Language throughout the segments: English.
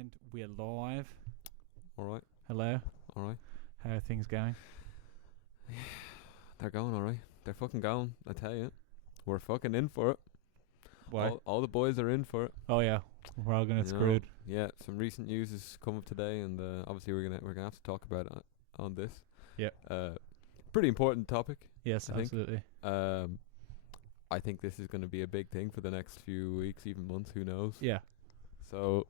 And we're live. Alright. Hello. Alright. How are things going? They're going alright. They're fucking going, I tell you. We're fucking in for it. Why? All the boys are in for it. Oh yeah, we're all gonna get screwed. Yeah, some recent news has come up today, and obviously we're gonna have to talk about it on this. Yeah. Pretty important topic. Yes, I think. absolutely. I think this is going to be a big thing for the next few weeks, even months. Who knows? Yeah. So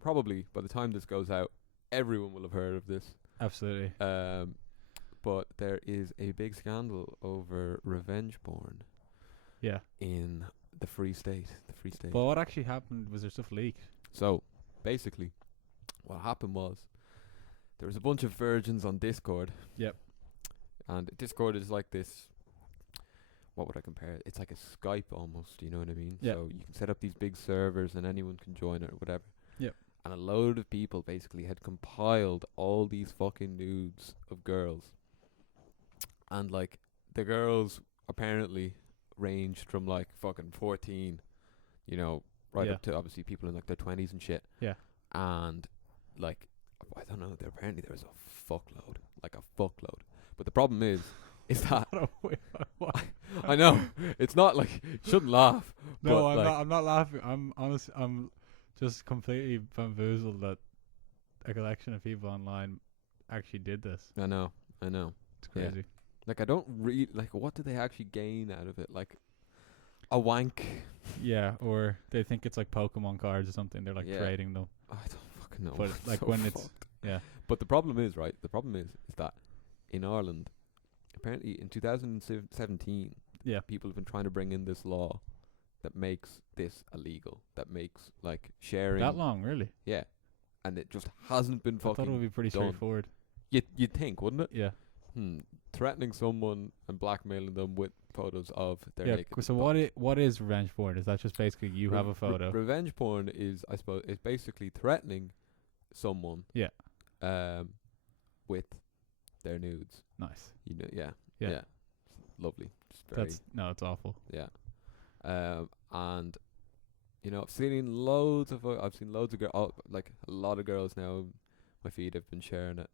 probably by the time this goes out, everyone will have heard of this. Absolutely. But there is a big scandal over revenge porn. Yeah. In the Free State. But what actually happened? Was there stuff leaked? So basically, what happened was there was a bunch of virgins on Discord. Yep. And Discord is like this. What would I compare it? It's like a Skype almost. You know what I mean? Yep. So you can set up these big servers and anyone can join it or whatever. Yep. And a load of people basically had compiled all these fucking nudes of girls. And like the girls apparently ranged from like fucking 14, you know, right up to obviously people in like their 20s and shit. Yeah. And like, I don't know, apparently there was a fuckload. But the problem is that I know it's not like shouldn't laugh. No, but I'm not laughing. I'm honest. I'm just completely bamboozled that a collection of people online actually did this. I know. It's crazy. Yeah. Like I don't like. What do they actually gain out of it? Like a wank. Yeah, or they think it's like Pokemon cards or something. They're like trading them. I don't fucking know. But like so when fucked. it's yeah. But the problem is is that in Ireland, apparently in 2017, people have been trying to bring in this law that makes this illegal. That makes like sharing That long, really? Yeah, and it just hasn't been fucking. I thought it would be pretty done. straightforward. You'd think, wouldn't it? Yeah. Threatening someone and blackmailing them with photos of their naked. So what is revenge porn? Is that just basically you have a photo? Revenge porn is, I suppose, is basically threatening someone. Yeah. With their nudes. Nice. You know, yeah. It's lovely. It's awful. Yeah. And you know, I've seen loads of girls, like a lot of girls now. My feed have been sharing it.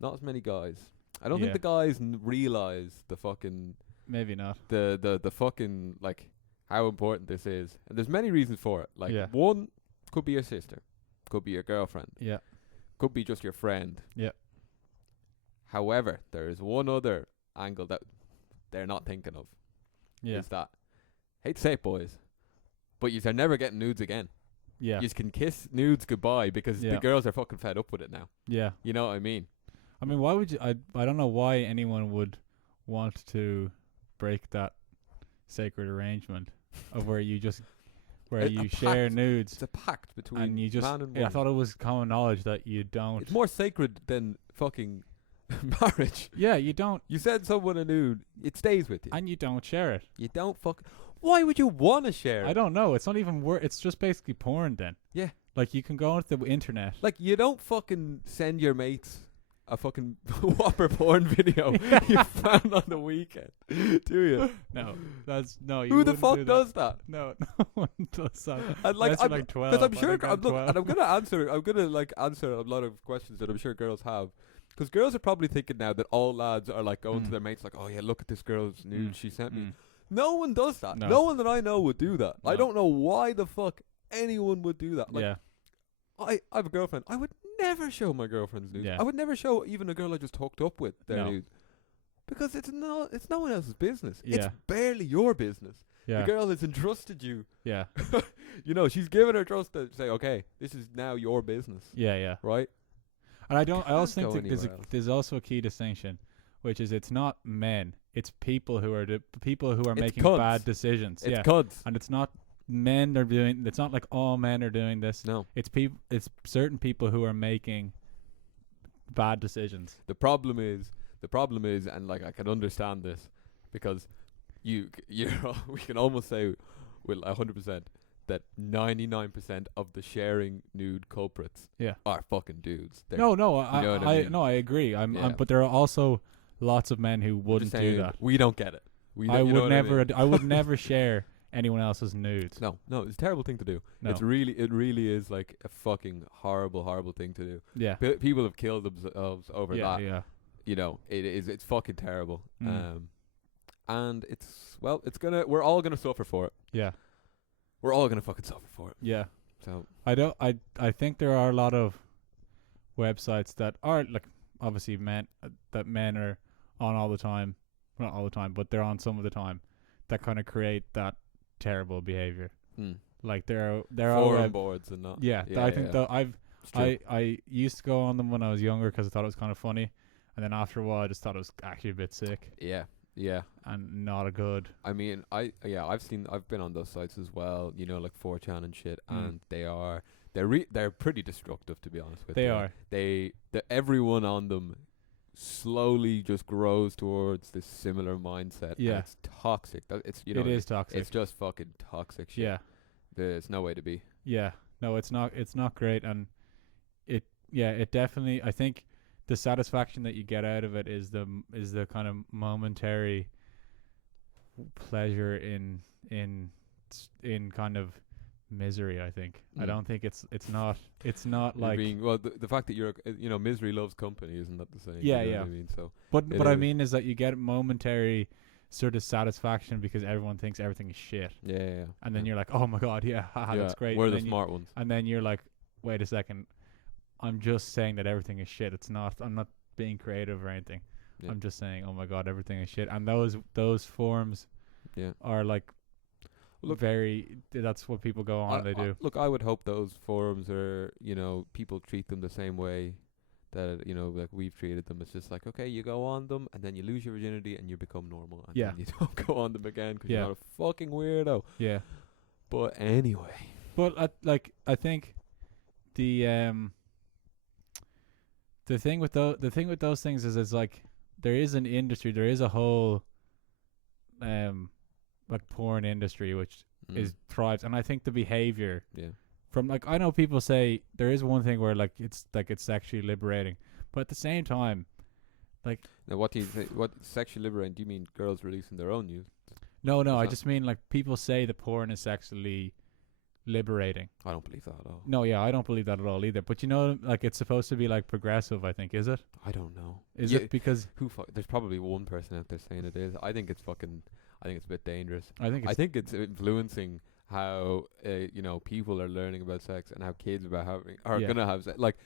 Not as many guys. I don't think the guys realize the fucking. Maybe not. The fucking like how important this is, and there's many reasons for it. Like one could be your sister, could be your girlfriend. Yeah. Could be just your friend. Yeah. However, there is one other angle that they're not thinking of. Yeah. Is that, hate to say it, boys, but you're never getting nudes again. Yeah. You can kiss nudes goodbye because the girls are fucking fed up with it now. Yeah. You know what I mean? I mean, why would you? I don't know why anyone would want to break that sacred arrangement of where you just share nudes. It's a pact between and you just. Man and woman. I thought it was common knowledge that you don't. It's more sacred than fucking marriage. Yeah, you don't. You send someone a nude, it stays with you, and you don't share it. You don't Why would you want to share it? I don't know. It's not even it's just basically porn then. Yeah. Like you can go onto the internet. Like you don't fucking send your mates a fucking whopper porn video you found on the weekend, do you? No, that's no. Who the fuck does that? No one does that. And like, I'm, like 12. Because I'm sure I'm gonna answer a lot of questions that I'm sure girls have. Because girls are probably thinking now that all lads are like going to their mates like, oh yeah, look at this girl's nude she sent me. No one does that. No one that I know would do that. No. I don't know why the fuck anyone would do that. Like, I have a girlfriend. I would never show my girlfriend's nudes. I would never show even a girl I just hooked up with their nudes. Because it's no one else's business. It's barely your business. The girl has entrusted you. Yeah. You know, she's given her trust to say, okay, this is now your business. Yeah. Right? And I also think that there's also a key distinction, which is it's not men. It's people who are making cunts. bad decisions. It's cunts. And it's not men are doing. It's not like all men are doing this. No. It's It's certain people who are making bad decisions. The problem is, and like I can understand this because you know, we can almost say with 100% that 99% of the sharing nude culprits are fucking dudes. I agree. But there are also lots of men who wouldn't do that. We don't get it. I would never share anyone else's nudes. No, it's a terrible thing to do. No. It really is like a fucking horrible thing to do. Yeah. People have killed themselves over Yeah. that. Yeah. You know, it's fucking terrible. Mm. And we're all gonna suffer for it. Yeah. We're all gonna fucking suffer for it. Yeah. So I think there are a lot of websites that are like obviously men are on all the time, not all the time, but they're on some of the time, that kind of create that terrible behavior. Like there are forum boards and that. Yeah, I think though I used to go on them when I was younger because I thought it was kind of funny, and then after a while I just thought it was actually a bit sick. Yeah. And not a good. I mean, I've been on those sites as well, you know, like 4chan and shit, and they're pretty destructive, to be honest with you. They are. Everyone on them slowly just grows towards this similar mindset. Yeah. And it's toxic. It is toxic. It's just fucking toxic shit. Yeah. There's no way to be. Yeah. No, it's not great, and it definitely, I think the satisfaction that you get out of it is the kind of momentary pleasure in kind of misery. I think. I don't think it's not like the fact that you're misery loves company, isn't that the same? Yeah, you know yeah. what I mean, so but I mean is that you get momentary sort of satisfaction because everyone thinks everything is shit. Yeah. And then you're like, oh my god, yeah, haha, that's great. We're the smart ones. And then you're like, wait a second, I'm just saying that everything is shit. I'm not being creative or anything. Yeah. I'm just saying, oh my god, everything is shit. And those forums are like that's what people go on, they do. Look, I would hope those forums are, people treat them the same way that, like we've treated them. It's just like, okay, you go on them and then you lose your virginity and you become normal. And then you don't go on them again because you're not a fucking weirdo. Yeah. But anyway. But I think the thing with those things is it's like there is an industry, there is a whole like porn industry which thrives, and I think the behavior from like, I know people say there is one thing where it's sexually liberating, but at the same time, like, now what do you think? What sexually liberating? Do you mean girls releasing their own news? No, I just mean like people say the porn is sexually liberating. I don't believe that at all. No, I don't believe that at all either. But like it's supposed to be like progressive, I think. Is it? I don't know. Is it because there's probably one person out there saying it is. I think it's a bit dangerous. I think it's influencing how people are learning about sex and how kids are gonna have sex. Like,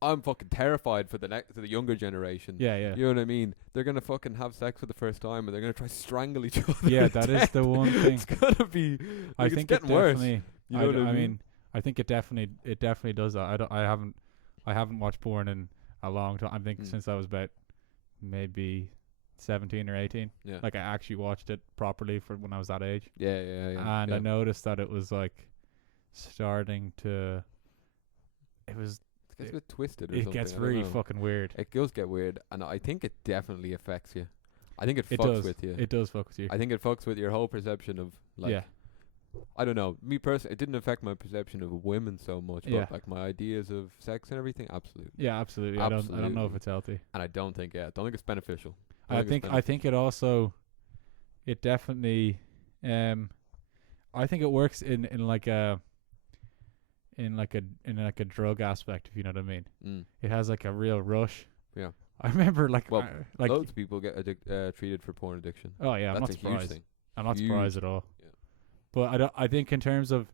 I'm fucking terrified for the younger generation. You know what I mean? They're gonna fucking have sex for the first time and they're gonna try to strangle each other. Yeah, that is the one thing. It's gonna be. I think it's getting worse. You know what I mean? I think it definitely does that. I haven't watched porn in a long time. I think since I was about maybe 17 or 18. Yeah. Like I actually watched it properly for when I was that age. Yeah. And I noticed that it was like starting to. It gets a bit twisted. It gets really fucking weird. It does get weird, and I think it definitely affects you. I think it fucks does. with you. It does fuck with you. I think it fucks with your whole perception of like. Yeah. I don't know. Me personally, it didn't affect my perception of women so much, but like my ideas of sex and everything, absolutely. Yeah, absolutely. I don't know if it's healthy. And I don't think it's beneficial. I think it also, it definitely, I think it works in like a drug aspect, if you know what I mean. It has like a real rush. Yeah. I remember like loads of people get treated for porn addiction. Oh yeah, that's I'm not a surprised. huge thing. I'm not surprised at all. Yeah. But I think in terms of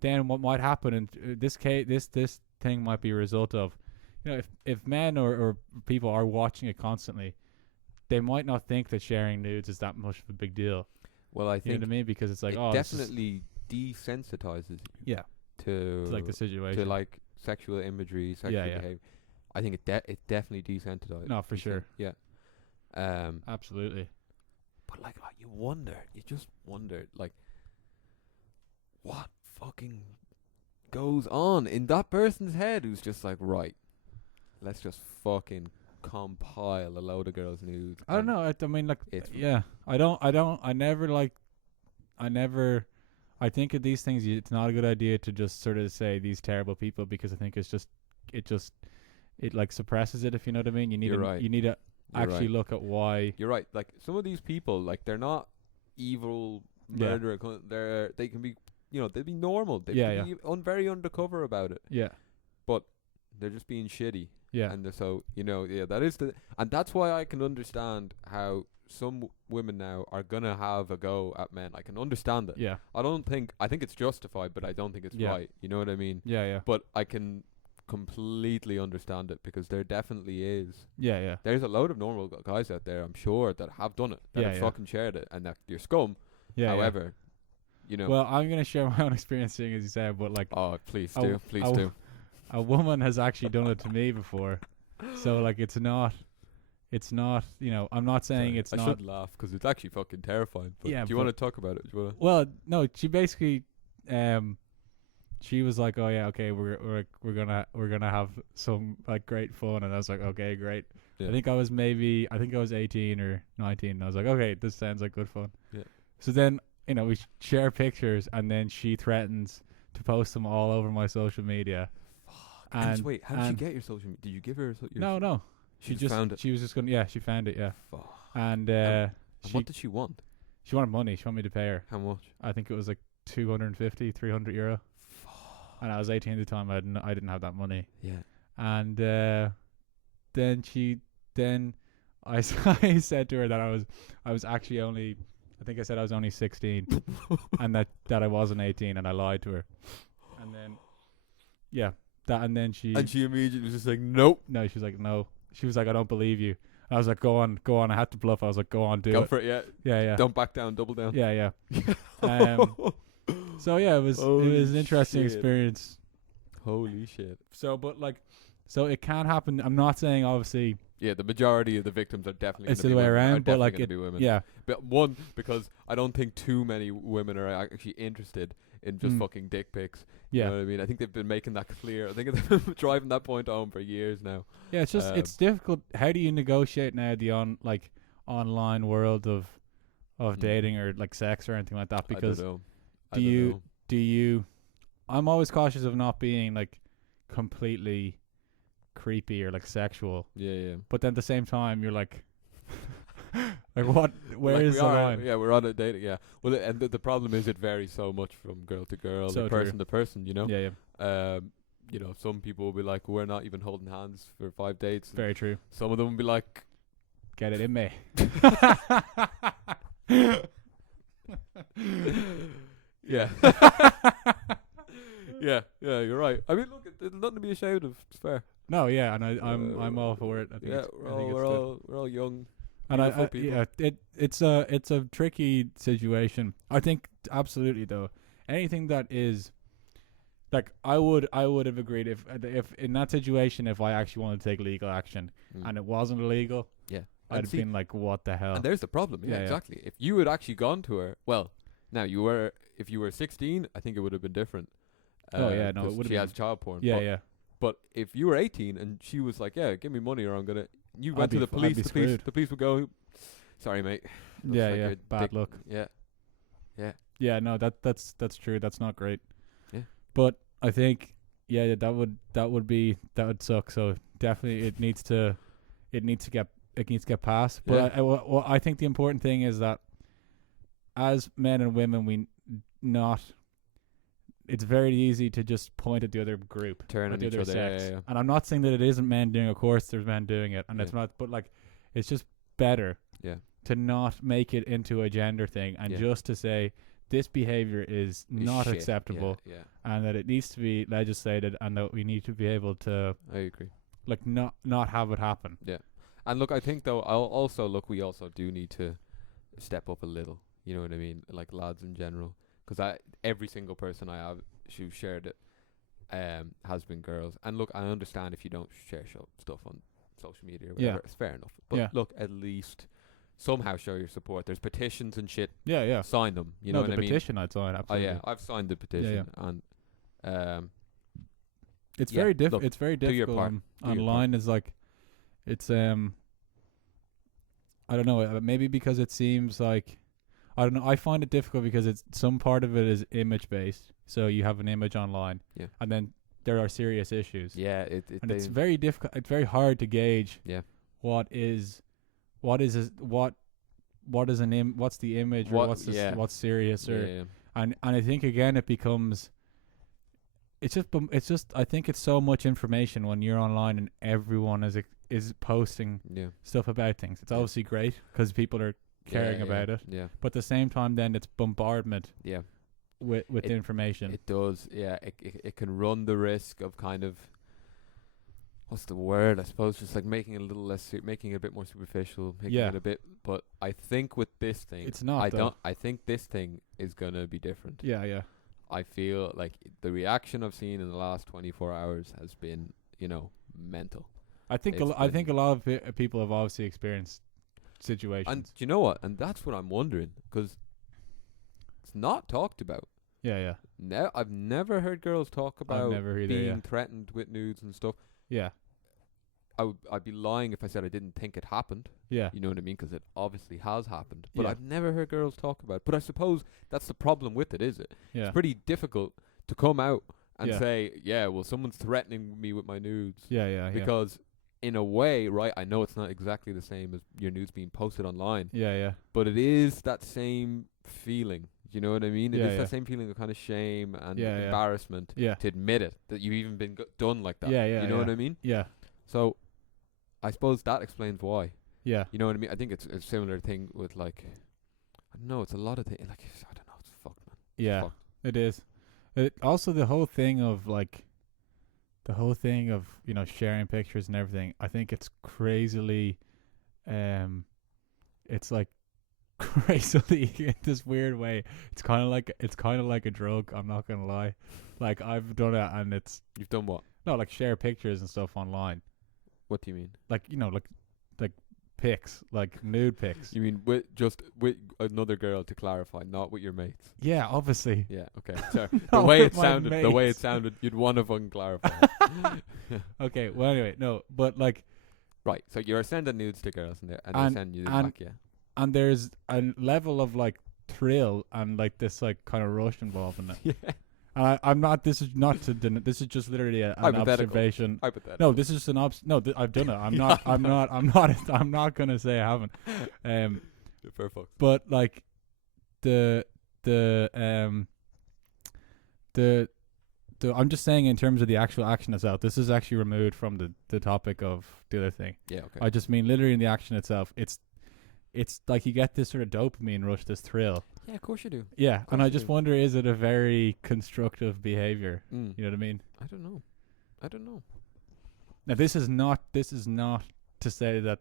then what might happen in this case, this thing might be a result of, if men or people are watching it constantly, they might not think that sharing nudes is that much of a big deal. Well, I think, you know what I mean, because it's like, it definitely desensitizes you. To like the situation, to like sexual imagery, sexual behavior. I think it definitely desensitizes. No, for sure. Yeah. Absolutely. But like, you just wonder, like, what fucking goes on in that person's head who's just like, right, let's just fucking compile a load of girls' nudes. I don't know. I mean, like, I think of these things, it's not a good idea to just sort of say these terrible people, because I think it like suppresses it, if you know what I mean. You need to actually look at why. You're right. Like, some of these people, like, they're not evil murderer. They can be, they'd be normal. They can be very undercover about it. Yeah. But they're just being shitty. Yeah. And so, that is and that's why I can understand how some women now are gonna have a go at men. I can understand it. Yeah. I think it's justified, but I don't think it's right. You know what I mean? Yeah, yeah. But I can completely understand it, because there definitely is. Yeah, yeah. There's a load of normal guys out there, I'm sure, that have done it, that have fucking shared it, and that you're scum. Yeah. However, Well, I'm gonna share my own experience, seeing as you said, but like. Oh, please do. A woman has actually done it to me before, so like it's not. I'm not saying it's not. I should laugh because it's actually fucking terrifying. But do you want to talk about it? Well, no. She basically, she was like, "Oh yeah, okay, we're gonna have some like great fun," and I was like, "Okay, great." Yeah. I think I was 18 or 19. And I was like, "Okay, this sounds like good fun." Yeah. So then, we share pictures, and then she threatens to post them all over my social media. And wait, how did she get your social media? Did you give her your No. She just found it. She was just going. Yeah, she found it. Yeah. Fuck. And what did she want? She wanted money. She wanted me to pay her. How much? I think it was like 250, 300 euro. Fuck. And I was 18 at the time. I didn't have that money. Yeah. And then I said to her that I was actually only. I think I said I was only 16, and that I wasn't 18, and I lied to her. And then, yeah. And then she immediately was just like, nope. No, she was like, no. She was like, I don't believe you. I was like, go on. I had to bluff. I was like, go on, go it. for it, yeah. Yeah. Don't back down, double down. Yeah. So yeah, it was an interesting experience. Holy shit. So it can happen. I'm not saying obviously. Yeah, the majority of the victims are definitely. It's the way around, but like be women. Yeah. But one, because I don't think too many women are actually interested in just fucking dick pics. Yeah. You know what I mean? I think they've been making that clear. I think they've been driving that point home for years now. Yeah, it's just it's difficult. How do you negotiate now the online world of dating or like sex or anything like that? Because do you I'm always cautious of not being like completely creepy or like sexual. Yeah. But then at the same time you're like like what? Where is the line? Yeah, we're on a date. Yeah. Well, and the problem is it varies so much from girl to girl, so person to person. Yeah. Some people will be like, we're not even holding hands for 5 dates. Very true. Some of them will be like, get it in me. Yeah. Yeah, you're right. I mean, look, there's nothing to be ashamed of. It's fair. No, yeah, and I'm all for it. I think we're all young. And it's a tricky situation. I think absolutely though. Anything that is like I would have agreed if in that situation, if I actually wanted to take legal action and it wasn't illegal, I'd have been like, what the hell? And there's the problem. Yeah, exactly. If you had actually gone to her, well, now if you were 16, I think it would have been different. No, it would have been. She has child porn. Yeah. But if you were 18 and she was like, yeah, give me money or I'm gonna, you went to the police. The police would go, sorry, mate. Yeah. Bad luck. Yeah. Yeah. No, that's true. That's not great. Yeah. But I think, that would suck. So definitely, it needs to get passed. But I think the important thing is that as men and women, it's very easy to just point at the other group, turn on the each other other. sex. Yeah. And I'm not saying that it isn't men doing it. Of course, there's men doing it, and it's not. But like, it's just better to not make it into a gender thing, and just to say this behavior is not acceptable, and that it needs to be legislated, and that we need to be able to. I agree. Like not have it happen. Yeah, and look, I think though, we also do need to step up a little. You know what I mean? Like lads in general. Because every single person I have who shared it has been girls. And look, I understand if you don't share stuff on social media or whatever. It's fair enough. But look, at least somehow show your support. There's petitions and shit. Yeah. Sign them. You know what I mean? The petition I'd sign, absolutely. Oh, yeah. I've signed the petition. And it's very difficult. It's very do your difficult part. online. Is like, it's I don't know. Maybe because it seems like. I don't know. I find it difficult because some part of it is image based. So you have an image online, and then there are serious issues. Yeah, it's very difficult. It's very hard to gauge. Yeah. What what is what's the image, or what's serious, or and I think again it becomes. It's just I think it's so much information when you're online and everyone is posting stuff about things. It's obviously great because people are caring about it. Yeah. But at the same time, then it's bombardment. Yeah. With information. It does. Yeah. It can run the risk of kind of, what's the word? I suppose just like making it a little less, making it a bit more superficial, making it a bit. But I think with this thing, it's not. I think this thing is gonna be different. Yeah. Yeah. I feel like the reaction I've seen in the last 24 hours has been, mental. I think a lot of people have obviously experienced situations. And you know what? And that's what I'm wondering, because it's not talked about. Yeah, yeah. I've never heard girls talk about being threatened with nudes and stuff. Yeah. I'd be lying if I said I didn't think it happened. Yeah. You know what I mean? Because it obviously has happened. But I've never heard girls talk about it. But I suppose that's the problem with it, is it? Yeah. It's pretty difficult to come out and say, well, someone's threatening me with my nudes. Yeah, yeah, because in a way, right, I know it's not exactly the same as your nudes being posted online. Yeah, yeah. But it is that same feeling. You know what I mean? It is that same feeling of kind of shame and embarrassment to admit it, that you've even been done like that. Yeah, yeah. You know what I mean? Yeah. So I suppose that explains why. Yeah. You know what I mean? I think it's a similar thing with, like, I don't know, it's a lot of things. Like, I don't know, it's fucked, man. Yeah, it is. Also, the whole thing of, sharing pictures and everything, I think it's crazily, it's like crazily in this weird way. It's kind of like a drug. I'm not gonna lie. Like, I've done it, and You've done what? No, like share pictures and stuff online. What do you mean? Like, like pics, like nude pics. You mean with another girl, to clarify, not with your mates? Yeah, obviously. Yeah, okay. Sorry. the way it sounded, you'd want to fucking clarify. Okay, well, anyway, no, but like, right. So you're sending nudes to girls, and they send you back, yeah. And there's a level of like thrill and like this like kind of rush involved in it. Yeah. And I'm not. This is not to. This is just literally an observation. Hypothetical. No, this is just I've done it. I'm not. I'm not gonna say I haven't. Fair fuck. But like the I'm just saying in terms of the actual action itself. This is actually removed from the topic of the other thing. Yeah. Okay. I just mean literally in the action itself. It's like you get this sort of dopamine rush, this thrill. Yeah, of course you do. Yeah, and I just wonder, is it a very constructive behavior? You know what I mean? I don't know. Now, this is not to say that.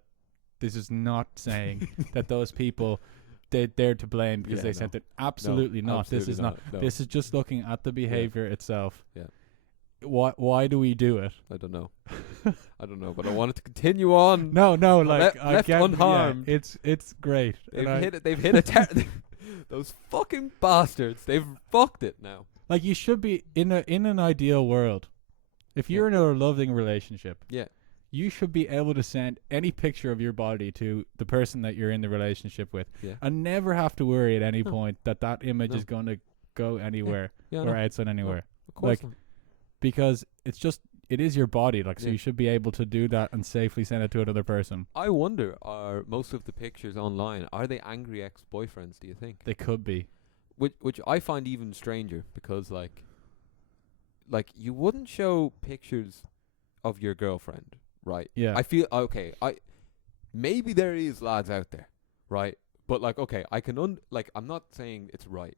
This is not saying that those people they're to blame because they sent it. Absolutely not. Absolutely this is not. No. This is just looking at the behavior itself. Yeah. Why do we do it? I don't know. But I want it to continue on. No, like left unharmed. Yeah, it's great. They've hit a those fucking bastards. They've fucked it now. Like, you should be in an ideal world. If you're in a loving relationship, you should be able to send any picture of your body to the person that you're in the relationship with, and never have to worry at any point that image is going to go anywhere or outside anywhere. No, of course. Because it is your body, so you should be able to do that and safely send it to another person. I wonder, are most of the pictures online, are they angry ex-boyfriends, do you think? They could be. Which I find even stranger, because like you wouldn't show pictures of your girlfriend, right? Yeah. I feel, maybe there is lads out there, right? But like, okay, I can I'm not saying it's right,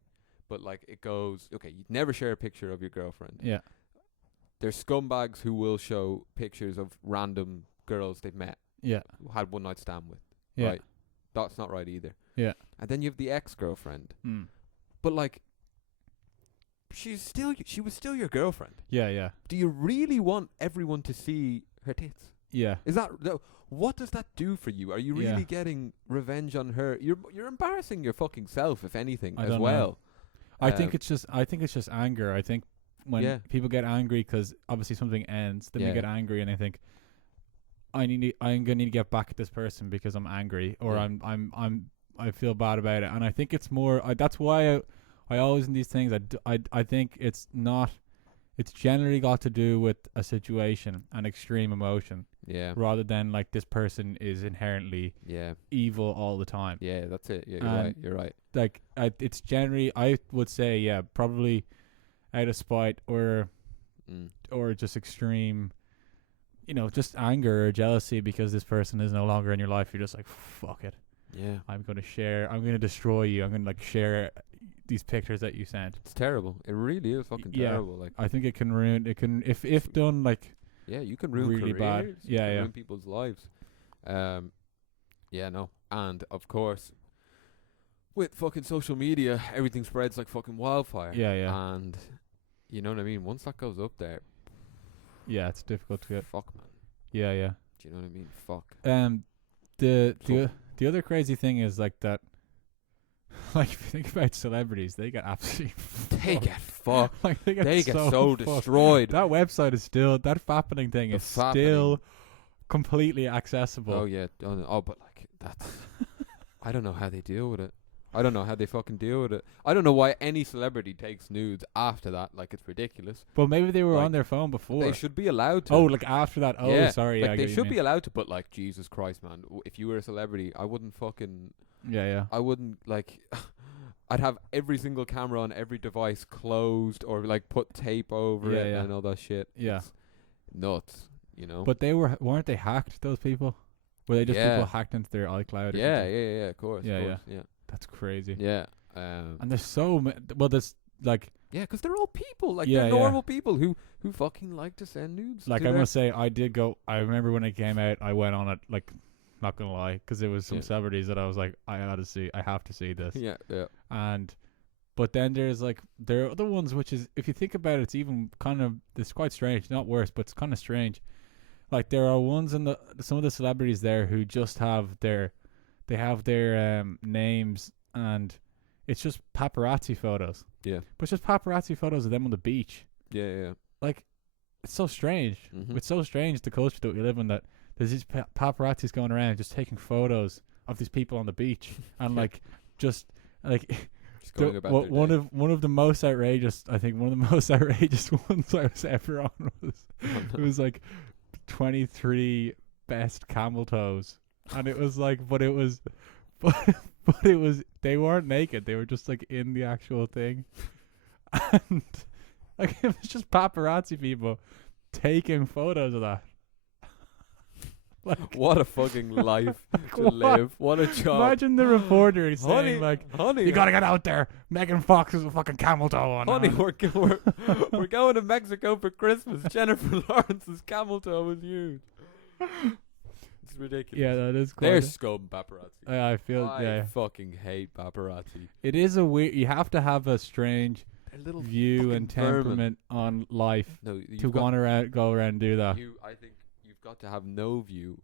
but like it goes, okay, you'd never share a picture of your girlfriend. Yeah. There's scumbags who will show pictures of random girls they've met. Yeah. Had one night stand with. Yeah. Right. That's not right either. Yeah. And then you have the ex-girlfriend. But like, she was still your girlfriend. Yeah, yeah. Do you really want everyone to see her tits? Yeah. What does that do for you? Are you really getting revenge on her? You're embarrassing your fucking self, if anything, as well. I think it's just anger. I think when people get angry because obviously something ends, then they get angry and they think, I'm gonna need to get back at this person because I'm angry, or I feel bad about it. And I think it's more. That's why I always in these things. I think it's it's generally got to do with a situation, an extreme emotion, Yeah. rather than like this person is inherently Yeah. evil all the time. Yeah, that's it. Yeah, you're And right. You're right. Like it's generally, I would say, yeah, probably out of spite or just extreme, just anger or jealousy because this person is no longer in your life. You're just like, fuck it. Yeah. I'm going to destroy you. I'm going to like share these pictures that you sent. It's terrible. It really is fucking terrible. Like, I think it can ruin, if done like, yeah, you can ruin really careers. bad. You Yeah, can yeah. ruin people's lives. Yeah, no. And of course, with fucking social media, everything spreads like fucking wildfire. Yeah, yeah. And you know what I mean? Once that goes up there, Yeah, it's difficult to get. fuck, man. Yeah, yeah. Do you know what I mean? Fuck. The other crazy thing is like that. Like if you think about celebrities, they get absolutely They fucked. get fucked. Like they get so fucked. destroyed. That website is still, that fappening thing The is still completely accessible. Oh yeah. Oh, but like that's. I don't know how they deal with it. I don't know how they fucking deal with it. I don't know why any celebrity takes nudes after that. Like, it's ridiculous. But maybe they were Like, on their phone before. They should be allowed to. Oh, like after that. Oh, yeah. sorry. Like, Yeah, I they get what should you be mean. allowed to. But like, Jesus Christ, man! If you were a celebrity, I wouldn't fucking. Yeah, yeah. I wouldn't like. I'd have every single camera on every device closed, or like put tape over Yeah, it yeah. and all that shit. Yeah. It's nuts, you know. But weren't they hacked? Those people? Were they just Yeah. people hacked into their iCloud? Or yeah, something? yeah, of course. Yeah, of course, yeah. That's crazy. Yeah. And there's so well, there's like. Yeah, because they're all people. Like, Yeah, they're yeah. normal people who fucking like to send nudes. Like to I their must say, I did go. I remember when it came out, I went on it. Like, not gonna lie, because there was some Yeah. celebrities that I was like, I have to see this. Yeah, yeah. But then there are other ones which is, if you think about it, it's even kind of, it's quite strange. Not worse, but it's kind of strange. Like there are ones in some of the celebrities there who just have their names, and it's just paparazzi photos. Yeah. But it's just paparazzi photos of them on the beach. Yeah, yeah. Like, it's so strange. Mhm. It's so strange, the culture that we live in, that there's these paparazzis going around just taking photos of these people on the beach, and like just like Just going about their one day. of the most outrageous, I think one of the most outrageous ones I was ever on was it was like 23 best camel toes, and it was like, but it was they weren't naked, they were just like in the actual thing, and like it was just paparazzi people taking photos of that. Like, What a fucking life to what? live. What a job. Imagine the reporter saying honey, like, honey, "You gotta get out there. Megan Fox is a fucking camel toe on." honey, now." we're going to Mexico for Christmas. Jennifer Lawrence's camel toe was used. It's ridiculous. Yeah, that is They're quite. scum paparazzi. I feel I yeah. fucking hate paparazzi. It is a weird. You have to have a strange They're little view fucking and vermin. temperament on life No, to you've got, go around and do that. I think you've got to have no view.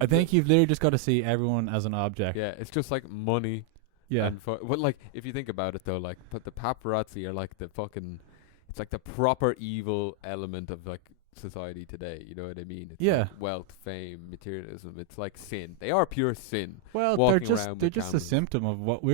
I think you've literally just got to see everyone as an object. Yeah, it's just like money. Yeah. And but like, if you think about it though, like, but the paparazzi are like the fucking, it's like the proper evil element of like society today. You know what I mean? It's Yeah. like wealth, fame, materialism. It's like sin. They are pure sin. Well, walking they're around just with a cameras. symptom of what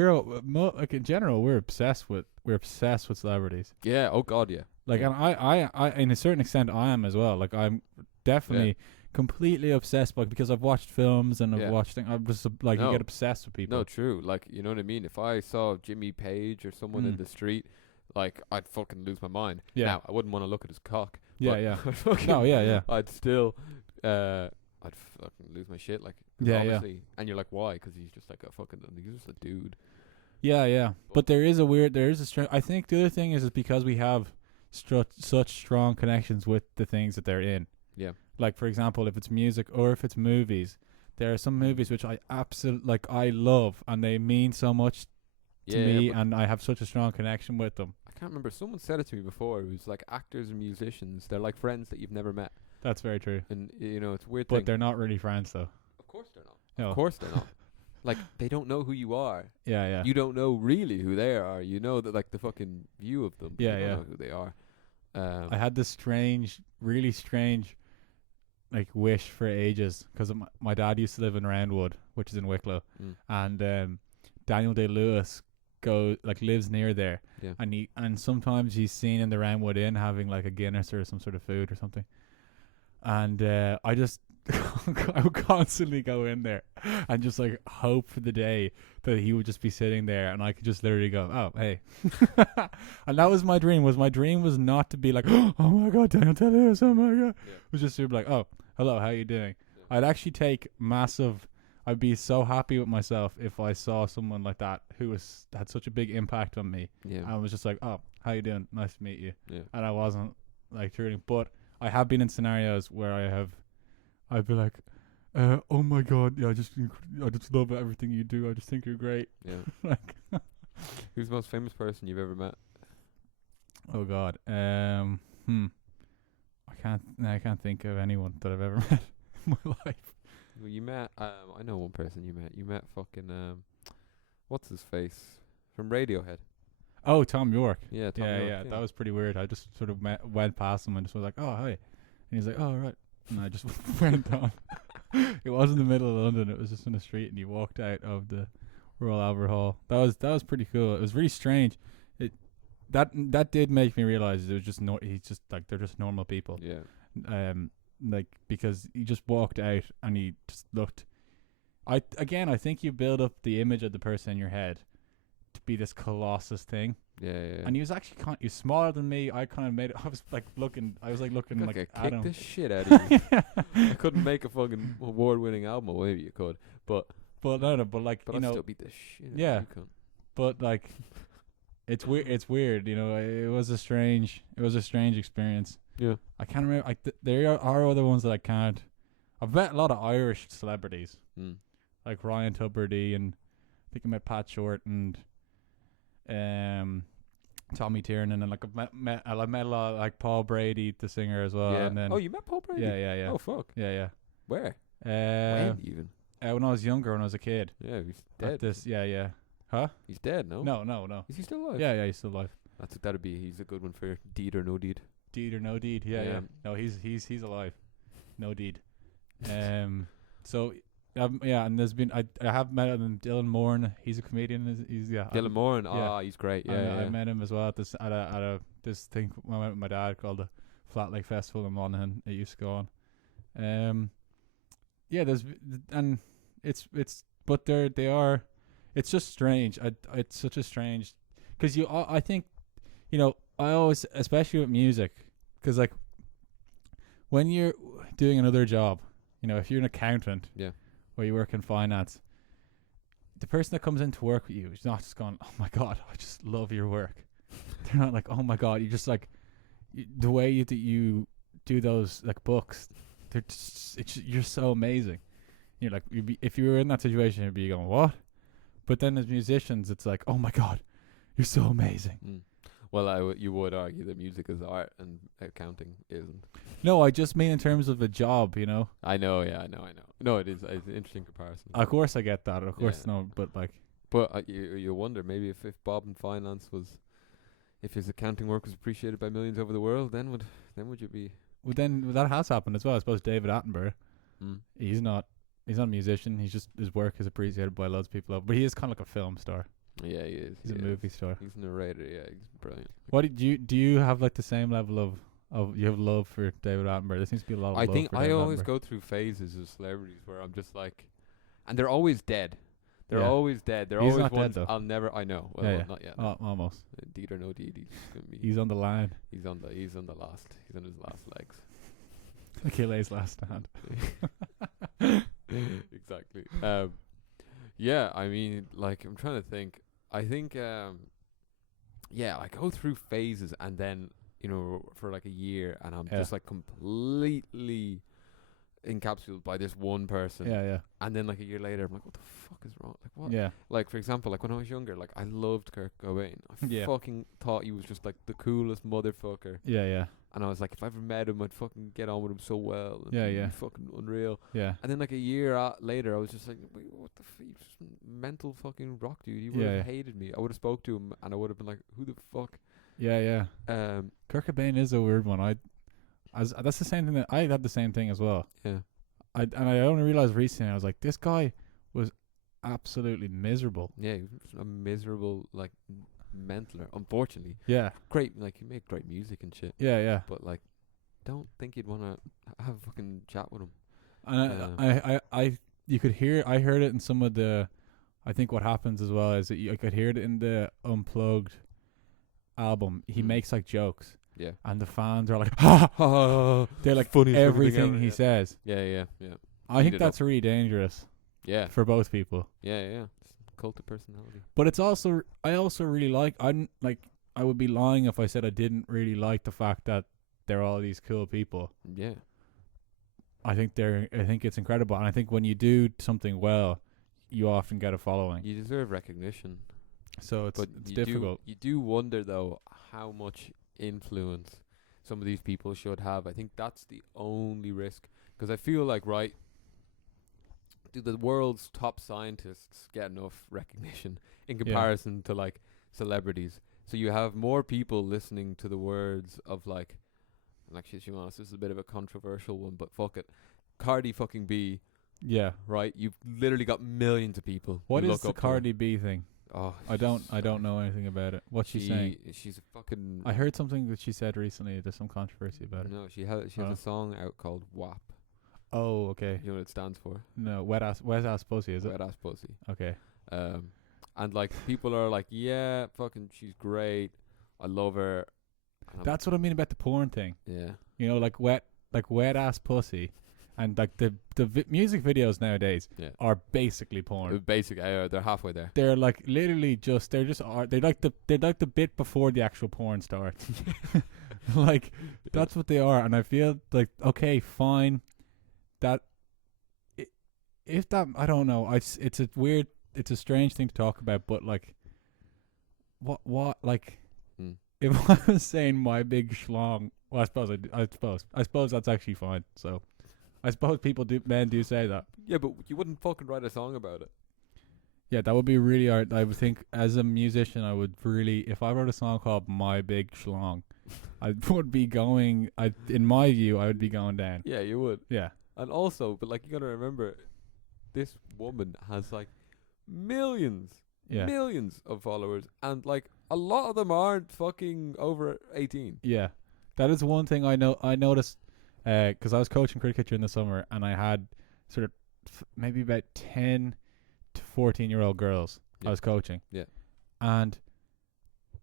like in general we're obsessed with. We're obsessed with celebrities. Yeah. Oh God. Yeah. Like, Yeah. and I, in a certain extent, I am as well. Like, I'm definitely completely obsessed because I've watched films and I've Yeah. watched things. I'm just like, No. you get obsessed with people. No, true. Like, you know what I mean? If I saw Jimmy Page or someone in Mm. the street, like, I'd fucking lose my mind. Yeah. Now, I wouldn't want to look at his cock. Yeah, but yeah. I'd fucking- No, yeah, yeah. I'd still, I'd fucking lose my shit. Like, 'cause Yeah, yeah. obviously, and you're like, why? Because he's just like a fucking, he's just a dude. Yeah, yeah. But there is a strange. I think the other thing is because we have such strong connections with the things that they're in. Yeah. Like, for example, if it's music or if it's movies, there are some movies which I absolutely like. I love, and they mean so much to me, but and I have such a strong connection with them. I can't remember. Someone said it to me before. It was like actors and musicians. They're like friends that you've never met. That's very true. And, you know, it's a weird But thing. they're not really friends, though. Of course they're not. No. Of course they're not. Like, they don't know who you are. Yeah, yeah. You don't know really who they are. You know that, like, the fucking view of them. But Yeah, you don't yeah. know who they are. I had this really strange, like, wish for ages, because my dad used to live in Roundwood, which is in Wicklow, Mm. and Daniel Day-Lewis lives near there, Yeah. and sometimes he's seen in the Roundwood Inn having like a Guinness or some sort of food or something, and I just I would constantly go in there and just like hope for the day that he would just be sitting there and I could just literally go, oh hey, and that was my dream. My dream was not to be like, oh my god, Daniel Day-Lewis, oh my god. Yeah. It was just to be like, oh hello, how you doing? Yeah. I'd actually take massive. I'd be so happy with myself if I saw someone like that who had such a big impact on me. Yeah. I was just like, oh, how you doing? Nice to meet you. Yeah. And I wasn't like turning, but I have been in scenarios where I'd be like, oh my god, yeah, I just love everything you do. I just think you're great. Yeah. Like, Who's the most famous person you've ever met? oh god, I can't think of anyone that I've ever met in my life. Well, you met. I know one person you met. You met fucking what's his face from Radiohead. Oh, Tom York. Yeah. Tom Yeah, York, yeah, that was pretty weird. I just sort of went past him and just was like, oh hi, and he's like, oh right, and I just went on. It wasn't the middle of London. It was just in the street, and he walked out of the Royal Albert Hall. That was pretty cool. It was really strange. That did make me realize it was just he's just like they're just normal people. Yeah. Like because he just walked out and he just looked. I think you build up the image of the person in your head to be this colossus thing. Yeah. And he was actually he was smaller than me. I kind of made it. I was like looking like I Adam. kick the shit out of you. I couldn't make a fucking award-winning album. Well, maybe you could, but no, but like but you I'd know, still beat the shit. Yeah. Out of you, cunt. but like it's weird. It's weird. You know, it was a strange experience. Yeah. I can't remember. There are other ones that I can't. I've met a lot of Irish celebrities, like Ryan Tubridy, and I think I met Pat Short and Tommy Tiernan, and like I met a lot of, like Paul Brady, the singer as well. Yeah. And then, Oh, you met Paul Brady? Yeah. Oh, fuck. Yeah. Where? When Even? when I was younger, when I was a kid. Yeah, he's At dead. Yeah. Huh? He's dead, no? No. Is he still alive? Yeah, he's still alive. That'd be. He's a good one for deed or no deed. Deed or no deed. Yeah. No, he's alive. No deed. So and there's been I have met him, Dylan Moran. He's a comedian. He's Dylan Moran. He's great. Yeah, I met him as well at this thing when I went with my dad called the Flat Lake Festival in Monaghan. It used to go on. It's just strange. It's such a strange, because I think, I always, especially with music, because like when you're doing another job, if you're an accountant, or you work in finance, the person that comes in to work with you is not just going, oh my god, I just love your work. They're not like, oh my god, you just like the way you do those like books. You're so amazing. You're like, if you were in that situation, you'd be going, what? But then as musicians, it's like, oh my god, you're so amazing. Well, you would argue that music is art and accounting isn't. No, I just mean in terms of a job, I know, yeah, I know. No, it's an interesting comparison. Of course I get that, of course, no, but like... But you wonder, maybe if Bob in finance if his accounting work was appreciated by millions over the world, then would you be... Well, then that has happened as well. I suppose David Attenborough, he's not a musician, his work is appreciated by loads of people, but he is kind of like a film star. Yeah, he is. He's a movie star. He's a narrator, yeah, he's brilliant. What do you have like the same level of you have love for David Attenborough? There seems to be a lot of love for David Attenborough. I always go through phases of celebrities where I'm just like, and they're always dead. They're always dead. They're He's always not ones dead, though. I'll never. I know. Well, not yet. Oh, almost. Deed or no deed. He's on the line. He's on his last legs. Achilles' last stand. Exactly. Yeah. I mean, like, I'm trying to think. I think. I go through phases, and then for like a year, and I'm just like completely encapsulated by this one person. Yeah. And then like a year later, I'm like, what the fuck is wrong? Like what? Yeah. Like for example, like when I was younger, like I loved Kurt Cobain. I fucking thought he was just like the coolest motherfucker. Yeah. And I was like, if I ever met him, I'd fucking get on with him so well. And Yeah. he'd be fucking unreal. Yeah. And then like a year later, I was just like, wait, what the he's just mental fucking rock dude. He would have hated me. I would have spoke to him, and I would have been like, who the fuck? Yeah. Kurt Cobain is a weird one. That's the same thing that I had the same thing as well. Yeah. I only realized recently, I was like, this guy was absolutely miserable. Yeah, he was a miserable, like, mentaler. Unfortunately, Yeah, great, like, he made great music and shit. yeah. But like, don't think you'd want to have a fucking chat with him. And you could hear. I heard it in some of the. I think what happens as well is that I could hear it in the Unplugged album. He makes like jokes. Yeah. And the fans are like, ha ha ha. They're like Funny everything he says. Yeah. I think that's really dangerous. Yeah. For both people. Yeah. Cult of personality. But it's also, I also really like, I would be lying if I said I didn't really like the fact that they're all these cool people. Yeah. I think it's incredible. And I think when you do something well, you often get a following. You deserve recognition. So it's difficult. You do wonder, though, how much influence some of these people should have. I think that's the only risk. Because I feel like, right, do the world's top scientists get enough recognition in comparison to, like, celebrities? So you have more people listening to the words of, like, and actually, to be honest, this is a bit of a controversial one, but fuck it. Cardi fucking B. Yeah. Right? You've literally got millions of people. What is the Cardi B thing? Oh, I don't know anything about it. What's she saying? She's a fucking... I heard something that she said recently. There's some controversy about it. No, she has a song out called WAP. Oh, okay. You know what it stands for? No, wet ass pussy, is it? Wet ass pussy. Okay. And like people are like, yeah, fucking, she's great. I love her. That's what I mean about the porn thing. Yeah. You know, like wet ass pussy, and like the music videos nowadays are basically porn. They're halfway there. They're like literally just they're like the bit before the actual porn starts. Like that's what they are, and I feel like okay, fine. That if that I don't know, it's a strange thing to talk about, but like what like if I was saying my big schlong, well, I suppose that's actually fine. So I suppose men do say that. Yeah, but you wouldn't fucking write a song about it. Yeah, that would be really hard. I would think as a musician, I would really, if I wrote a song called My Big Schlong, I would be going, in my view, I would be going down. Yeah, you would. Yeah. And also, but like you gotta remember, this woman has like millions of followers, and like a lot of them aren't fucking over 18. Yeah, that is one thing I noticed, because I was coaching cricket during the summer, and I had sort of maybe about 10 to 14-year-old girls I was coaching. Yeah, and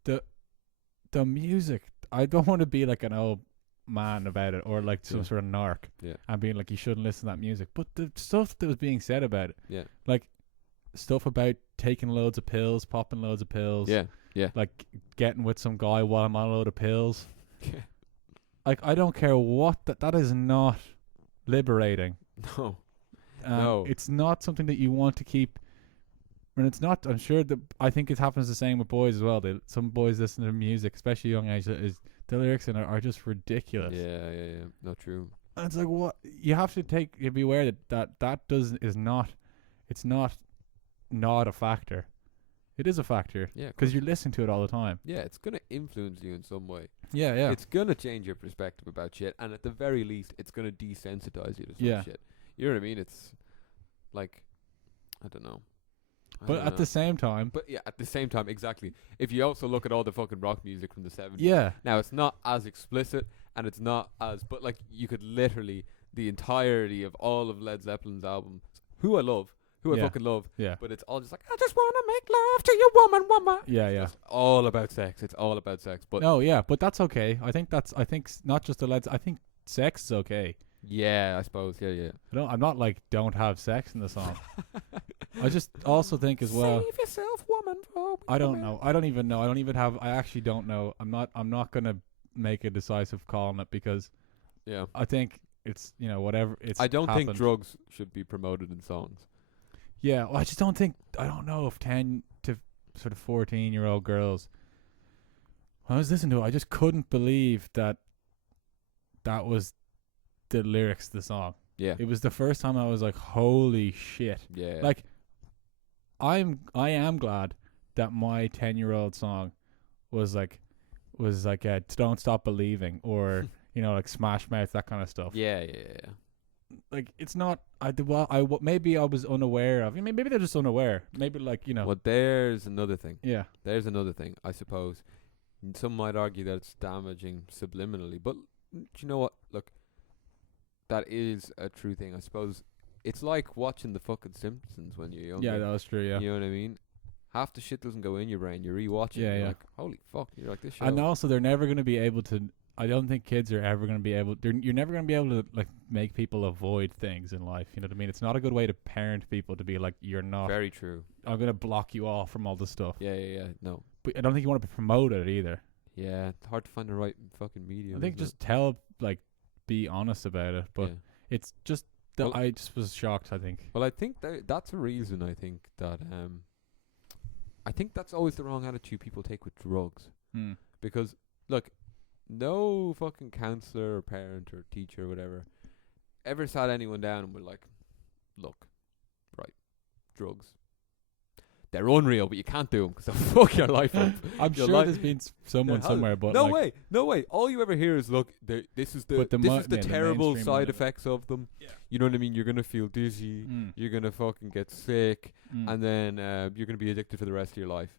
the music, I don't want to be like an old man about it or like some sort of narc and being like you shouldn't listen to that music, but the stuff that was being said about it, like stuff about taking loads of pills, popping loads of pills, like getting with some guy while I'm on a load of pills. Like I don't care what that is not liberating. No, it's not something that you want to keep. And it's not. I'm sure that I think it happens the same with boys as well. Some boys listen to music, especially young age, the lyrics in it are just ridiculous. Yeah. Not true. And it's like what you have to be aware that is not. It's not a factor. It is a factor. Yeah, because you're listening to it all the time. Yeah, it's gonna influence you in some way. Yeah. It's gonna change your perspective about shit, and at the very least, it's gonna desensitize you to some shit. You know what I mean? It's like, I don't know. But at the same time, exactly. If you also look at all the fucking rock music from the 70s. Yeah. Now, it's not as explicit, and it's not as, but like, you could literally, the entirety of all of Led Zeppelin's albums, who I fucking love. Yeah. But it's all just like, I just want to make love to you, woman. Yeah. It's all about sex. It's all about sex. But no, yeah, but that's okay. I think not just the Leds, I think sex is okay. Yeah, I suppose. Yeah. I'm not like don't have sex in the song. I just also think as well. Save yourself, woman. I don't know. I don't even know. I actually don't know. I'm not gonna make a decisive call on it because. Yeah. I think it's whatever. I don't think drugs should be promoted in songs. Yeah, well, I just don't think. I don't know if 10 to sort of 14-year-old girls. When I was listening to it, I just couldn't believe that was the lyrics to the song. Yeah. It was the first time I was like, holy shit. Yeah. Like, I am glad that my 10-year-old song was like Don't Stop Believing or, like Smash Mouth, that kind of stuff. Yeah. like it's not. Maybe I was unaware of. Maybe they're just unaware. Maybe like Well, there's another thing. Yeah. There's another thing. I suppose some might argue that it's damaging subliminally, but do you know what? Look, that is a true thing. I suppose it's like watching the fucking Simpsons when you're younger. Yeah, that's true. Yeah. You know what I mean? Half the shit doesn't go in your brain. You're rewatching. Yeah, You're yeah. like, holy fuck! You're like this show. And also, they're never going to be able to. I don't think kids are ever going to be able. You're never going to be able to like make people avoid things in life. You know what I mean? It's not a good way to parent people to be like, you're not. Very true. I'm going to block you off from all this stuff. Yeah. No. But I don't think you want to promote it either. Yeah, it's hard to find the right fucking medium. I think isn't just be honest about it. But it's just that Well- I just was shocked. I think. Well, I think that's a reason. I think that I think that's always the wrong attitude people take with drugs. Because look, no fucking counselor or parent or teacher or whatever ever sat anyone down and were like, look, right, drugs, they're unreal, but you can't do them because they'll fuck your life up. I'm Your sure life- there's been someone Yeah, somewhere, but no like, way, no way. All you ever hear is, look, this is the But the terrible mainstream side one, effects of them. Yeah. You know what I mean? You're gonna feel dizzy. You're gonna fucking get sick, and then you're gonna be addicted for the rest of your life.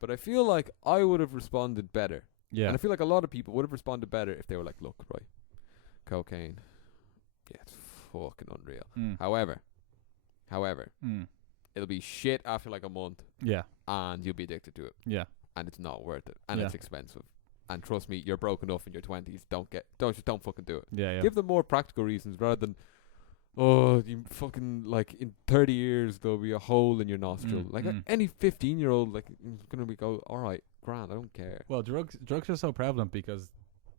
But I feel like I would have responded better. Yeah. And I feel like a lot of people would have responded better if they were like, look, right, cocaine, yeah, it's fucking unreal. However, it'll be shit after like a month, Yeah. and you'll be addicted to it, Yeah. and it's not worth it, and Yeah. it's expensive. And trust me, you're broken enough in your 20s. Don't fucking do it. Yeah. Yeah. Give them more practical reasons rather than, oh, you fucking, like, in 30 years there'll be a hole in your nostril. Any 15-year-old like is gonna be all right, grand, I don't care. Well, drugs are so prevalent because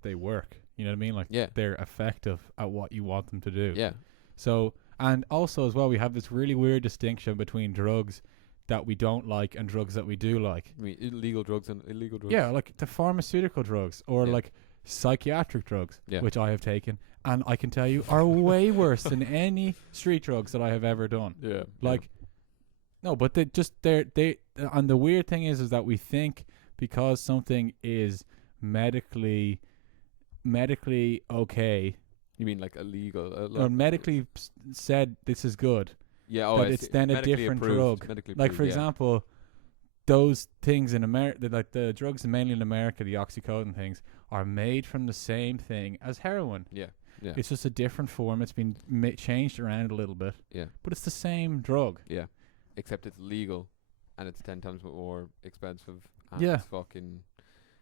they work. You know what I mean? Like, Yeah. they're effective at what you want them to do. Yeah. So, and also as well, we have this really weird distinction between drugs that we don't like and drugs that we do like. I mean, illegal drugs and illegal drugs. Yeah, like the pharmaceutical drugs or like psychiatric drugs, which I have taken, and I can tell you are way worse than any street drugs that I have ever done. Yeah. Like, no, but they and the weird thing is that we think because something is medically okay, You mean like illegal? or medically said this is good, yeah. that it's then a different drug. Like, for example, those things in America, like the drugs mainly in America, the oxycodone things, are made from the same thing as heroin. Yeah. Yeah. It's just a different form. It's been changed around a little bit. Yeah. But it's the same drug. Yeah. Except it's legal, and it's 10 times more expensive. And Yeah. It's fucking,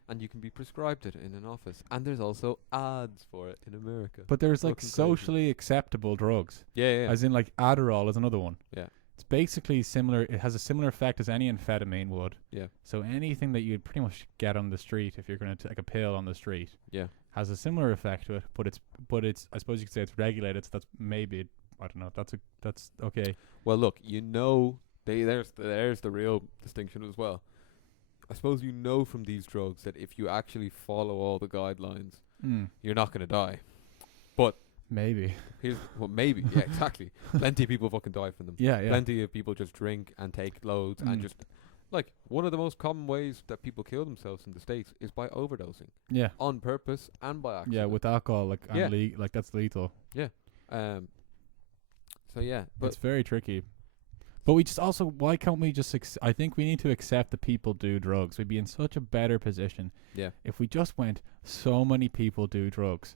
and you can be prescribed it in an office, and there's also ads for it in America. But there's like Fucking crazy. socially acceptable drugs. Yeah. As in like Adderall is another one. Yeah. It's basically similar. It has a similar effect as any amphetamine would. Yeah. So anything that you'd pretty much get on the street, if you're going to take a pill on the street, Yeah. has a similar effect to it. But it's I suppose you could say it's regulated. So that's maybe I don't know. That's okay. Well, look, there's the real distinction as well. I suppose you know from these drugs that if you actually follow all the guidelines, you're not going to die. But maybe. Maybe. Yeah, exactly. Plenty of people fucking die from them. Yeah. Plenty of people just drink and take loads and just, like, one of the most common ways that people kill themselves in the States is by overdosing. Yeah. On purpose and by accident. Yeah, with alcohol, like, Yeah. like that's lethal. Yeah. So yeah, but It's very tricky. But we just also, why can't we just, I think we need to accept that people do drugs. We'd be in such a better position if we just went, so many people do drugs.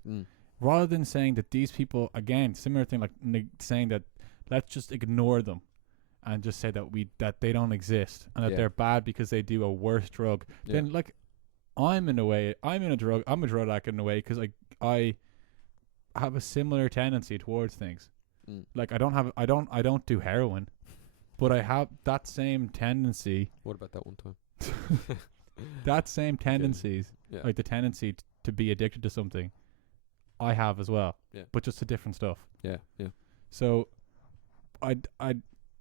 Rather than saying that these people, again, similar thing, like saying that let's just ignore them and just say that they don't exist and that they're bad because they do a worse drug. Then, like, I'm a drug addict in a way because I have a similar tendency towards things. Like, I don't do heroin, but I have that same tendency. What about that one time? That same tendencies, Yeah. like the tendency to be addicted to something, I have as well. Yeah. But just to different stuff. Yeah. So, I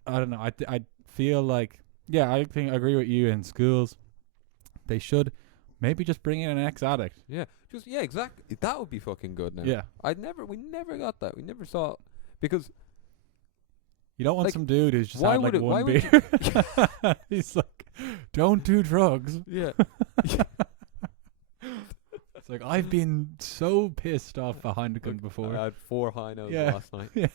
don't know. I feel like, I agree with you. In schools, they should maybe just bring in an ex-addict. Yeah. Exactly. That would be fucking good now. Yeah. We never got that. We never saw, because you don't want like, some dude who's just why had like would it- why one would beer. He's like, don't do drugs. yeah. It's like, I've been so pissed off a Heineken before. I had 4 high notes Yeah. last night. Yeah.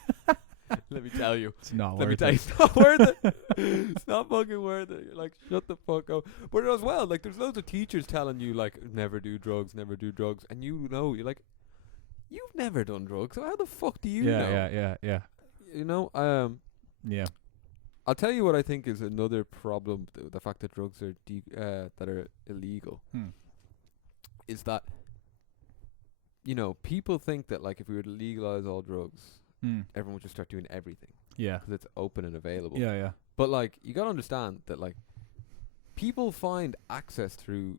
Let me tell you. It's not Let me worth tell you, it. it's not worth it. It's not fucking worth it. You're like, shut the fuck up. But as well, like, there's loads of teachers telling you, like, never do drugs. And you know, you're like, you've never done drugs, so how the fuck do you know? Yeah. You know, Yeah. I'll tell you what I think is another problem. The fact that drugs are that are illegal is that, you know, people think that, like, if we were to legalize all drugs, everyone would just start doing everything. Yeah. Because it's open and available. Yeah. But, like, you gotta understand that, like, people find access through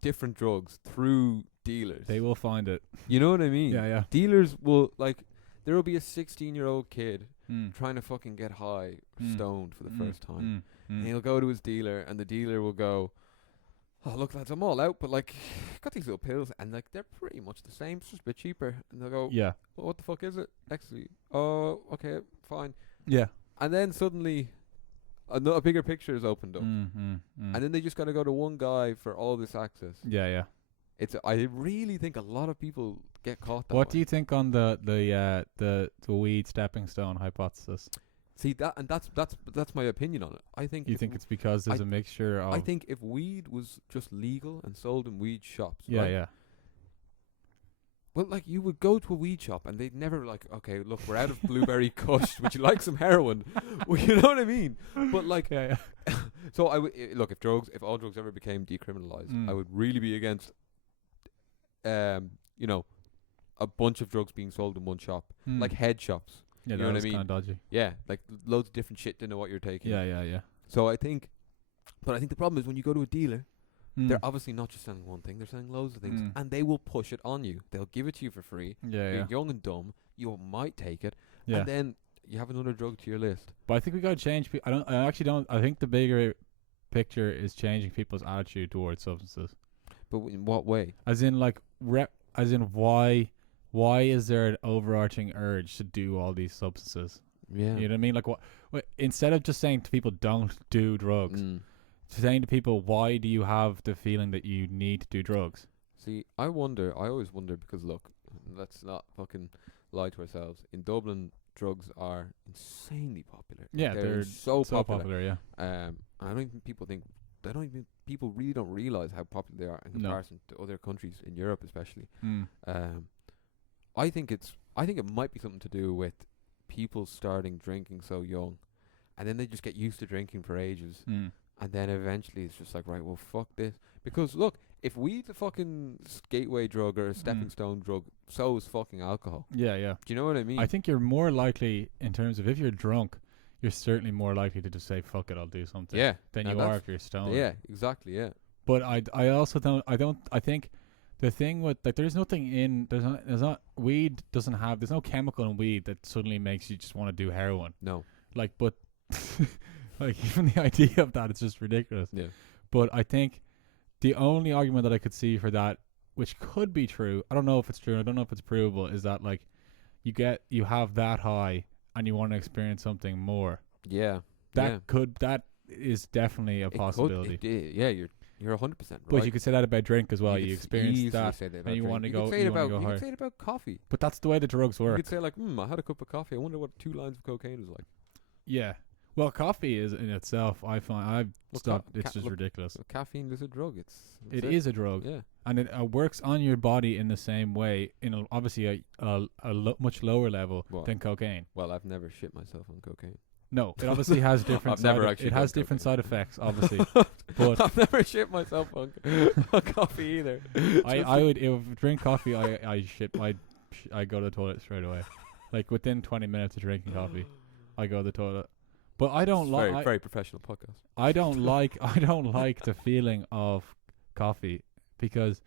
different drugs through dealers. They will find it. You know what I mean? Yeah. Dealers will, like, there will be a 16-year-old kid Mm. trying to fucking get high, stoned for the first time. Mm. And he'll go to his dealer, and the dealer will go, "Oh, look, lads, I'm all out, but, like, got these little pills, and, like, they're pretty much the same, it's just a bit cheaper." And they'll go, Yeah. "Well, what the fuck is it? Ecstasy. Oh, okay, fine." Yeah. And then suddenly, a bigger picture is opened up. And And then they just got to go to one guy for all this access. yeah. I really think a lot of people get caught that What way. do you think on the weed stepping stone hypothesis? See, that's my opinion on it. I think You think it's because there's a mixture of? I think if weed was just legal and sold in weed shops, Yeah, right? yeah. Well, like, you would go to a weed shop and they'd never, like, okay, look, we're out of blueberry kush. Would you like some heroin? Well, you know what I mean? But, like, Yeah. so I would look, if all drugs ever became decriminalized, I would really be against, you know, a bunch of drugs being sold in one shop, like head shops. Yeah, you know what I that's mean? kind of dodgy. Yeah, like loads of different shit to know what you're taking. Yeah. So I think the problem is when you go to a dealer, they're obviously not just selling one thing; they're selling loads of things, and they will push it on you. They'll give it to you for free. Yeah. You're young and dumb. You might take it, Yeah. and then you have another drug to your list. But I think we gotta change. I actually don't. I think the bigger picture is changing people's attitude towards substances. But in what way? As in, like, why is there an overarching urge to do all these substances? Yeah. You know what I mean? Like, what instead of just saying to people don't do drugs, saying to people, why do you have the feeling that you need to do drugs? See, I always wonder, because look, let's not fucking lie to ourselves. In Dublin, drugs are insanely popular. Yeah, they're so popular. Yeah. I don't even people really don't realize how popular they are in comparison to other countries in Europe, especially. I think it might be something to do with people starting drinking so young, and then they just get used to drinking for ages, and then eventually it's just like, right, well, fuck this. Because look, if weed's a fucking gateway drug or a stepping stone drug, so is fucking alcohol. Yeah. Do you know what I mean? I think you're more likely, in terms of if you're drunk, you're certainly more likely to just say, fuck it, I'll do something. Yeah. Than you are if you're stoned. Yeah, exactly, yeah. But I also I think the thing with, like, there's weed doesn't have, there's no chemical in weed that suddenly makes you just want to do heroin. No. Like, but like, even the idea of that is just ridiculous. Yeah. But I think the only argument that I could see for that, which could be true, I don't know if it's true, I don't know if it's provable, is that, like, you have that high and you want to experience something more. Yeah. That is definitely a possibility. Yeah, you're 100% right. But you could say that about drink as well. You experience that, say that and you want to you go. could say it You about, want to go you higher. could say it about coffee. But that's the way the drugs work. You could say, like, I had a cup of coffee. I wonder what 2 lines of cocaine is like. Yeah. Well, coffee is in itself, I find, I've stopped. It's just ridiculous. Caffeine is a drug. It is a drug. Yeah. And it works on your body in the same way, in obviously a much lower level than cocaine. Well, I've never shit myself on cocaine. No, it obviously has different. It has different side effects, obviously. But I've never shit myself on coffee either. I would, if I drink coffee, I go to the toilet straight away. Like, within 20 minutes of drinking coffee, I go to the toilet. But I don't like very professional podcast. I don't like the feeling of coffee, because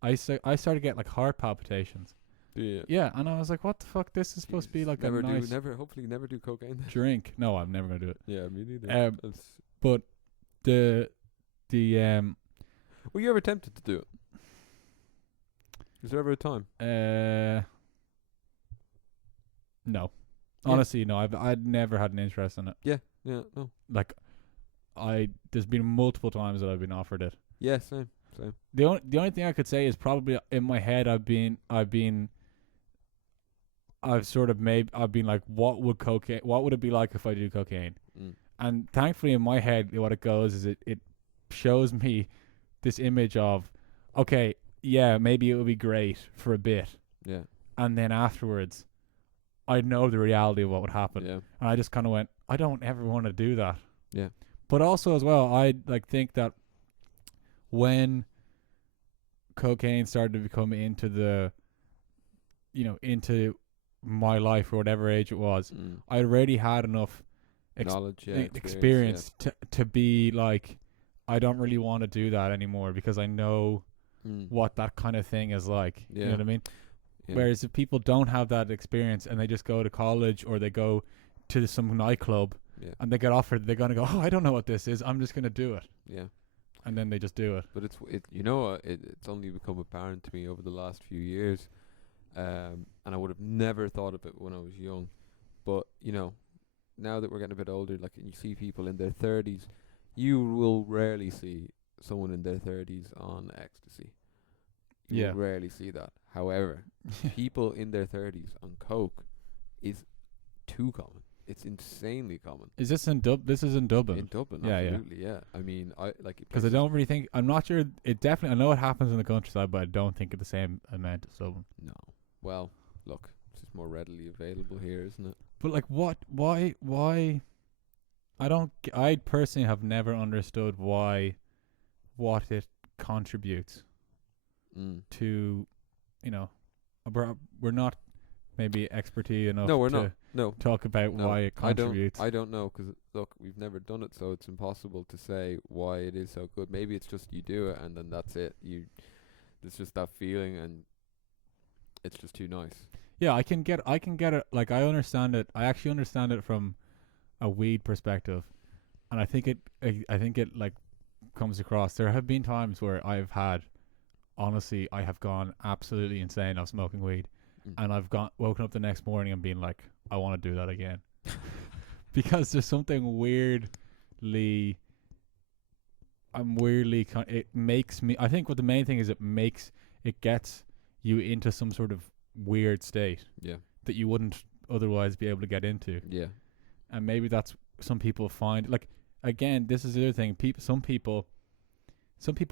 I started to get, like, heart palpitations. Yeah. Yeah, and I was like, what the fuck? This is supposed to be like hopefully never do cocaine then. drink. No, I'm never gonna do it. Yeah, me neither. But the were you ever tempted to do it? Is there ever a time? No. Yeah. Honestly, no. I'd never had an interest in it. Yeah, no. Like, there's been multiple times that I've been offered it. Yeah, same. Same. The only thing I could say is probably in my head I've been like, what would it be like if I do cocaine? And thankfully in my head what it goes is it shows me this image of, okay, yeah, maybe it would be great for a bit. Yeah. And then afterwards I know the reality of what would happen. Yeah. And I just kind of went, I don't ever want to do that. Yeah. But also as well, I like think that when cocaine started to become into into my life or whatever age it was, I already had enough knowledge, experience to be like, I don't really want to do that anymore because I know what that kind of thing is like. You know what I mean? Yeah. Whereas if people don't have that experience and they just go to college or they go to some nightclub and they get offered, they're gonna go, oh, I don't know what this is, I'm just gonna do it. Yeah. And then they just do it. But it's only become apparent to me over the last few years, and I would have never thought of it when I was young. But now that we're getting a bit older, like, and you see people in their 30s, you will rarely see someone in their 30s on ecstasy. You will rarely see that. However, people in their 30s on coke is too common. It's insanely common. Is this in This is in Dublin. In Dublin, absolutely, yeah. I mean, I like it because I don't really think. I'm not sure. It definitely. I know it happens in the countryside, but I don't think it's the same amount as Dublin. No. Well, look, it's just more readily available here, isn't it? But like, what? Why? I personally have never understood what it contributes to. We're not maybe expertise enough. No, we're not. No. Talk about why it contributes. I don't know, because look, we've never done it, so it's impossible to say why it is so good. Maybe it's just you do it and then that's it. It's just that feeling and it's just too nice. Yeah, I can get it. Like, I understand it. I actually understand it from a weed perspective, and I think it like comes across. There have been times where honestly, I have gone absolutely insane of smoking weed. And I've woken up the next morning and been like, I want to do that again. Because there's something weirdly, it makes me, I think what the main thing is, it gets you into some sort of weird state. Yeah. That you wouldn't otherwise be able to get into. Yeah. And maybe that's, some people find, like, again, this is the other thing, some people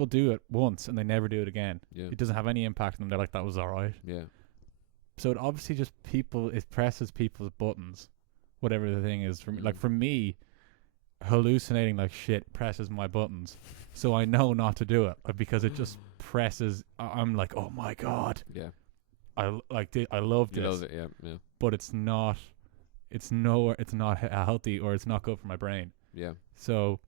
do it once and they never do it again. Yeah. It doesn't have any impact on them. They're like, that was alright. Yeah. So it obviously just it presses people's buttons, whatever the thing is. For me, like, for me, hallucinating like shit presses my buttons, so I know not to do it because it just presses. I'm like, oh my god, yeah, I love this. You love it, yeah. But it's not healthy, or it's not good for my brain. Yeah. So,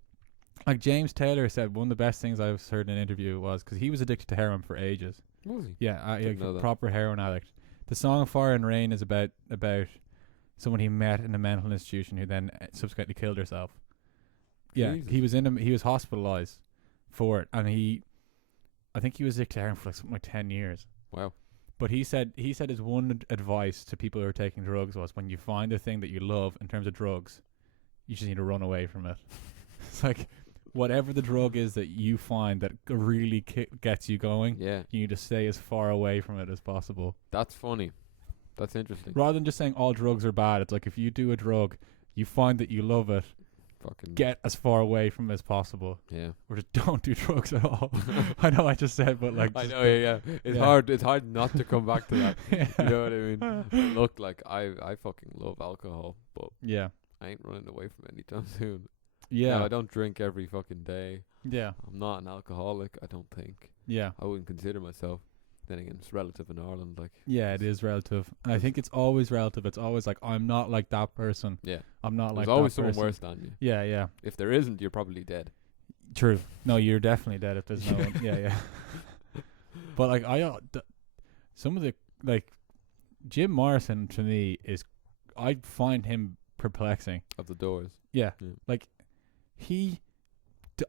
like James Taylor said, one of the best things I've heard in an interview was, because he was addicted to heroin for ages. Was he? Yeah, a proper heroin addict. The song "Fire and Rain" is about someone he met in a mental institution who then subsequently killed herself. Yeah, Jesus. He was hospitalized for it, and I think he was addicted to heroin for like something like 10 years. Wow. But he said his one advice to people who are taking drugs was, when you find the thing that you love in terms of drugs, you just need to run away from it. It's like, whatever the drug is that you find that really gets you going, you need to stay as far away from it as possible. That's funny. That's interesting. Rather than just saying all drugs are bad, it's like, if you do a drug, you find that you love it, get as far away from it as possible. Yeah. Or just don't do drugs at all. I know I just said, but like, I know, yeah. It's hard. It's hard not to come back to that. You know what I mean? Look, like, I fucking love alcohol, but I ain't running away from it anytime soon. Yeah. No, I don't drink every fucking day. Yeah. I'm not an alcoholic, I don't think. Yeah. I wouldn't consider myself. Then again, it's relative in Ireland, like. Yeah, it is relative. I think it's always relative. It's always like, I'm not like that person. Yeah. I'm not like that person. There's always someone worse than you. Yeah, yeah. If there isn't, you're probably dead. True. No, you're definitely dead if there's no one. Yeah, yeah. But like, some of the, like, Jim Morrison to me is, I find him perplexing. Of the Doors. Yeah. Like,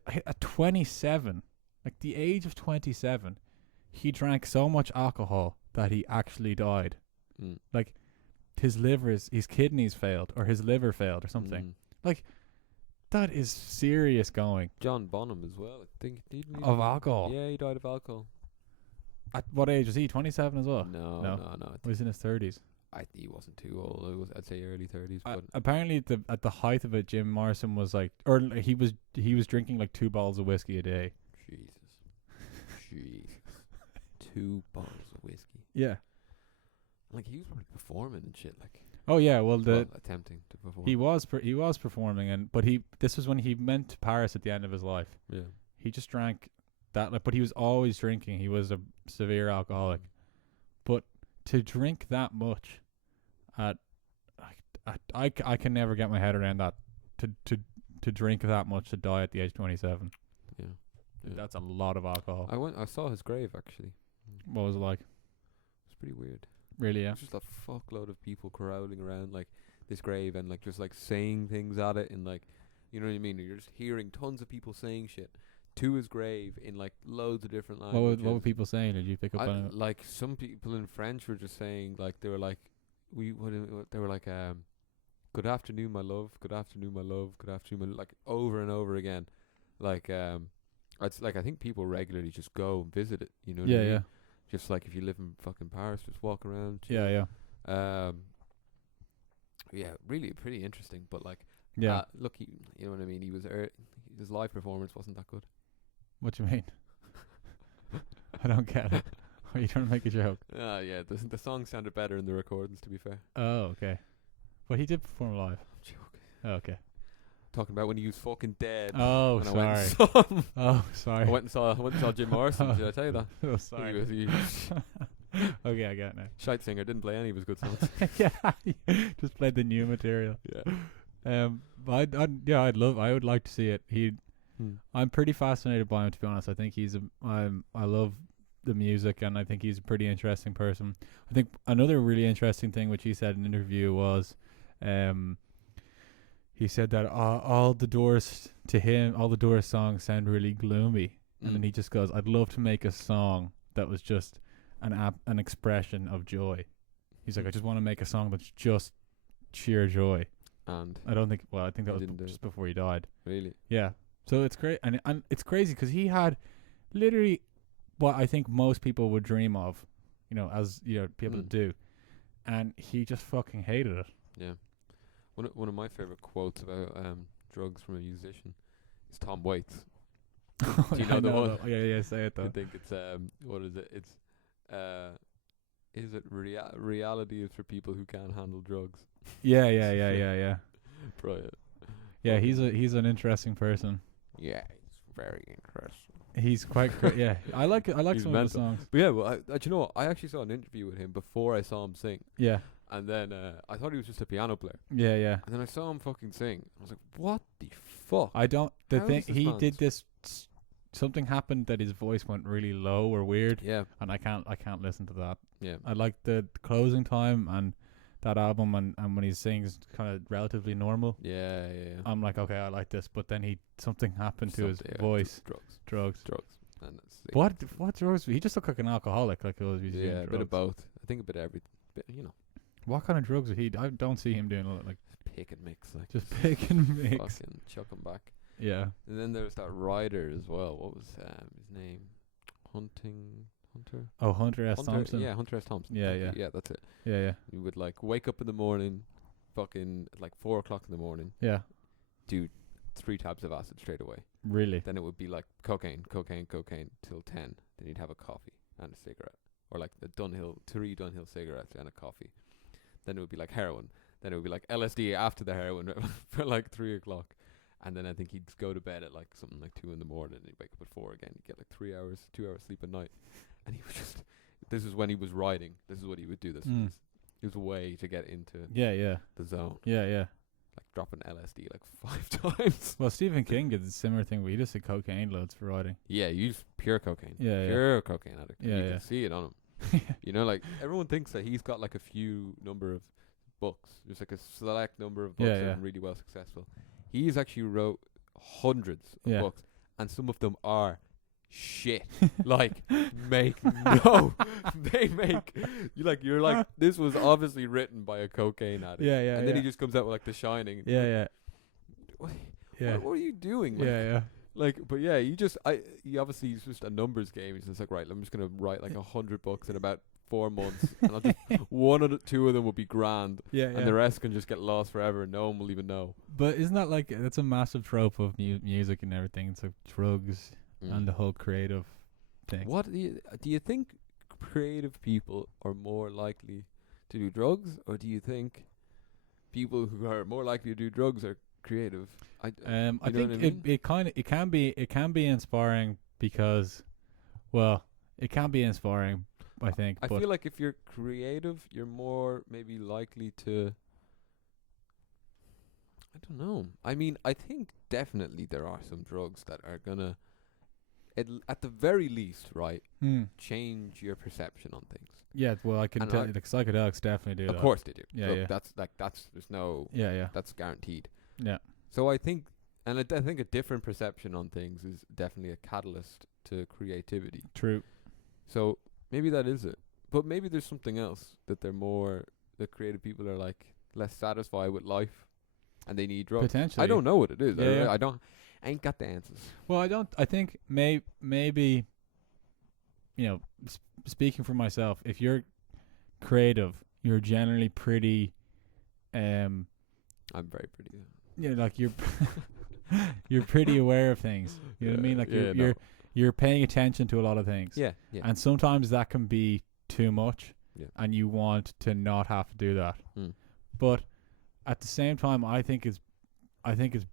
at 27, like the age of 27, he drank so much alcohol that he actually died. Like, his kidneys failed, or his liver failed or something. Like, That is serious going. John Bonham as well. I think Of alcohol. Yeah, he died of alcohol. At what age was he? 27 as well. No. He was in his 30s. He wasn't too old. I'd say early 30s. But Apparently, at the height of it, Jim Morrison was like, or he was drinking like 2 bottles of whiskey a day. Jesus. 2 bottles of whiskey. Yeah. Like he was probably performing and shit. Like. Oh yeah. Well, attempting to perform. He was performing, but this was when he went to Paris at the end of his life. Yeah. He just drank that, but he was always drinking. He was a severe alcoholic. But to drink that much, I can never get my head around that. To drink that much to die at the age of 27. Yeah. That's a lot of alcohol. I saw his grave actually. What was it like? It's pretty weird. Really? Yeah. It's just a fuckload of people crowding around like this grave and like just like saying things at it and like, you know what I mean? You're just hearing tons of people saying shit to his grave in like loads of different languages. What were people saying? Did you pick up on it? Like some people in French were just saying like they were like they were like good afternoon my love, good afternoon my love, good afternoon my like over and over again. Like it's like I think people regularly just go and visit it, you know what I mean? Yeah. Just like if you live in fucking Paris, just walk around. Yeah. Yeah, really pretty interesting, but like look, you know what I mean, his live performance wasn't that good. What do you mean? I don't get it. Are you trying to make a joke? Yeah, the song sounded better in the recordings, to be fair. Oh, okay. But he did perform live. I'm joking. Oh, okay. Talking about when he was fucking dead. Oh, when sorry. I went and saw him. Oh, sorry. I went and saw Jim Morrison. Did I tell you that? Oh, sorry. He Okay, I get it now. shite singer, didn't play any of his good songs. Yeah, just played the new material. Yeah. But I would like to see it. I'm pretty fascinated by him, to be honest. I think I love the music, and I think he's a pretty interesting person. I think another really interesting thing which he said in an interview was, he said that all the Doors songs sound really gloomy, and then he just goes, "I'd love to make a song that was just an expression of joy." He's like, "I just want to make a song that's just sheer joy." And I think that was just before he died. Really? Yeah. So it's great, and it's crazy because he had literally what I think most people would dream of, as people do, and he just fucking hated it. Yeah. One of my favorite quotes about drugs from a musician is Tom Waits. Do you know the one? Yeah, say it though. I think it's what is it? It's is it reality is for people who can't handle drugs. Yeah. Brilliant. Yeah, he's an interesting person. Yeah, he's very interesting. He's quite yeah. I like some mental. Of the songs. But yeah, well, you know what? I actually saw an interview with him before I saw him sing. Yeah. And then I thought he was just a piano player. Yeah. And then I saw him fucking sing. I was like, what the fuck? Did this. Something happened that his voice went really low or weird. Yeah. And I can't listen to that. Yeah. I like the closing time and that album and when he sings kind of relatively normal. Yeah. I'm like, okay, I like this, but then something happened to his voice. Drugs. And What drugs? He just looked like an alcoholic, like he was using drugs. A bit of both. I think a bit of everything. What kind of drugs would he? I don't see him doing like pick and mix, like just pick and mix. Fucking chuck him back. Yeah. And then there's that writer as well. What was his name? Hunter. Oh, Hunter S. Thompson. Yeah, Hunter S. Thompson. Yeah, that's it. Yeah. You would like wake up in the morning, fucking at like 4 o'clock in the morning. Yeah. Do 3 tabs of acid straight away. Really? Then it would be like cocaine till 10. Then you'd have a coffee and a cigarette, or like the 3 Dunhill cigarettes and a coffee. Then it would be like heroin. Then it would be like LSD after the heroin for like 3 o'clock. And then I think he'd go to bed at like something like 2 in the morning, and he'd wake up at 4 again. He'd get like 2 hours sleep a night. And he was just, this is when he was writing. This is what he would do. This was a way to get into the zone. Yeah. Like dropping LSD like 5 times. Well, Stephen King did a similar thing where he just did cocaine loads for writing. Yeah, he used pure cocaine. Yeah, pure cocaine addict. Yeah, you can see it on him. Like everyone thinks that he's got like a few number of books. There's like a select number of books that are really well successful. He's actually wrote hundreds of books, and some of them are shit. Like, they make you're like, this was obviously written by a cocaine addict. Yeah. And then he just comes out with like The Shining. Yeah. Yeah. What are you doing? Like, Yeah. like, but yeah, you obviously, it's just a numbers game. He's just like, right, I'm just going to write like 100 books in about 4 months, and I'll just, two of them will be grand, Yeah. and the rest can just get lost forever, and no one will even know. But isn't that like, that's a massive trope of music and everything? It's like drugs and the whole creative thing. What do you think creative people are more likely to do drugs, or do you think people who are more likely to do drugs are creative? I think it can be inspiring because, well, it can be inspiring, I think. I feel like if you're creative, you're more maybe likely to, I don't know. I mean, I think definitely there are some drugs that are gonna, at the very least, right, change your perception on things. Yeah, well, I can tell you, like, psychedelics definitely do that. Of course they do. Yeah, so yeah. That's there's no. Yeah. That's guaranteed. Yeah. So I think, and I think a different perception on things is definitely a catalyst to creativity. True. So maybe that is it. But maybe there's something else that that creative people are like less satisfied with life, and they need drugs. Potentially. I don't know what it is. Yeah, I ain't got the answers. Well, I think maybe, you know, speaking for myself, if you're creative, you're generally pretty, I'm very pretty. yeah, like you're pretty aware of things. You know what I mean? Like you're paying attention to a lot of things. Yeah. And sometimes that can be too much. Yeah. And you want to not have to do that. Mm. But at the same time, I think it's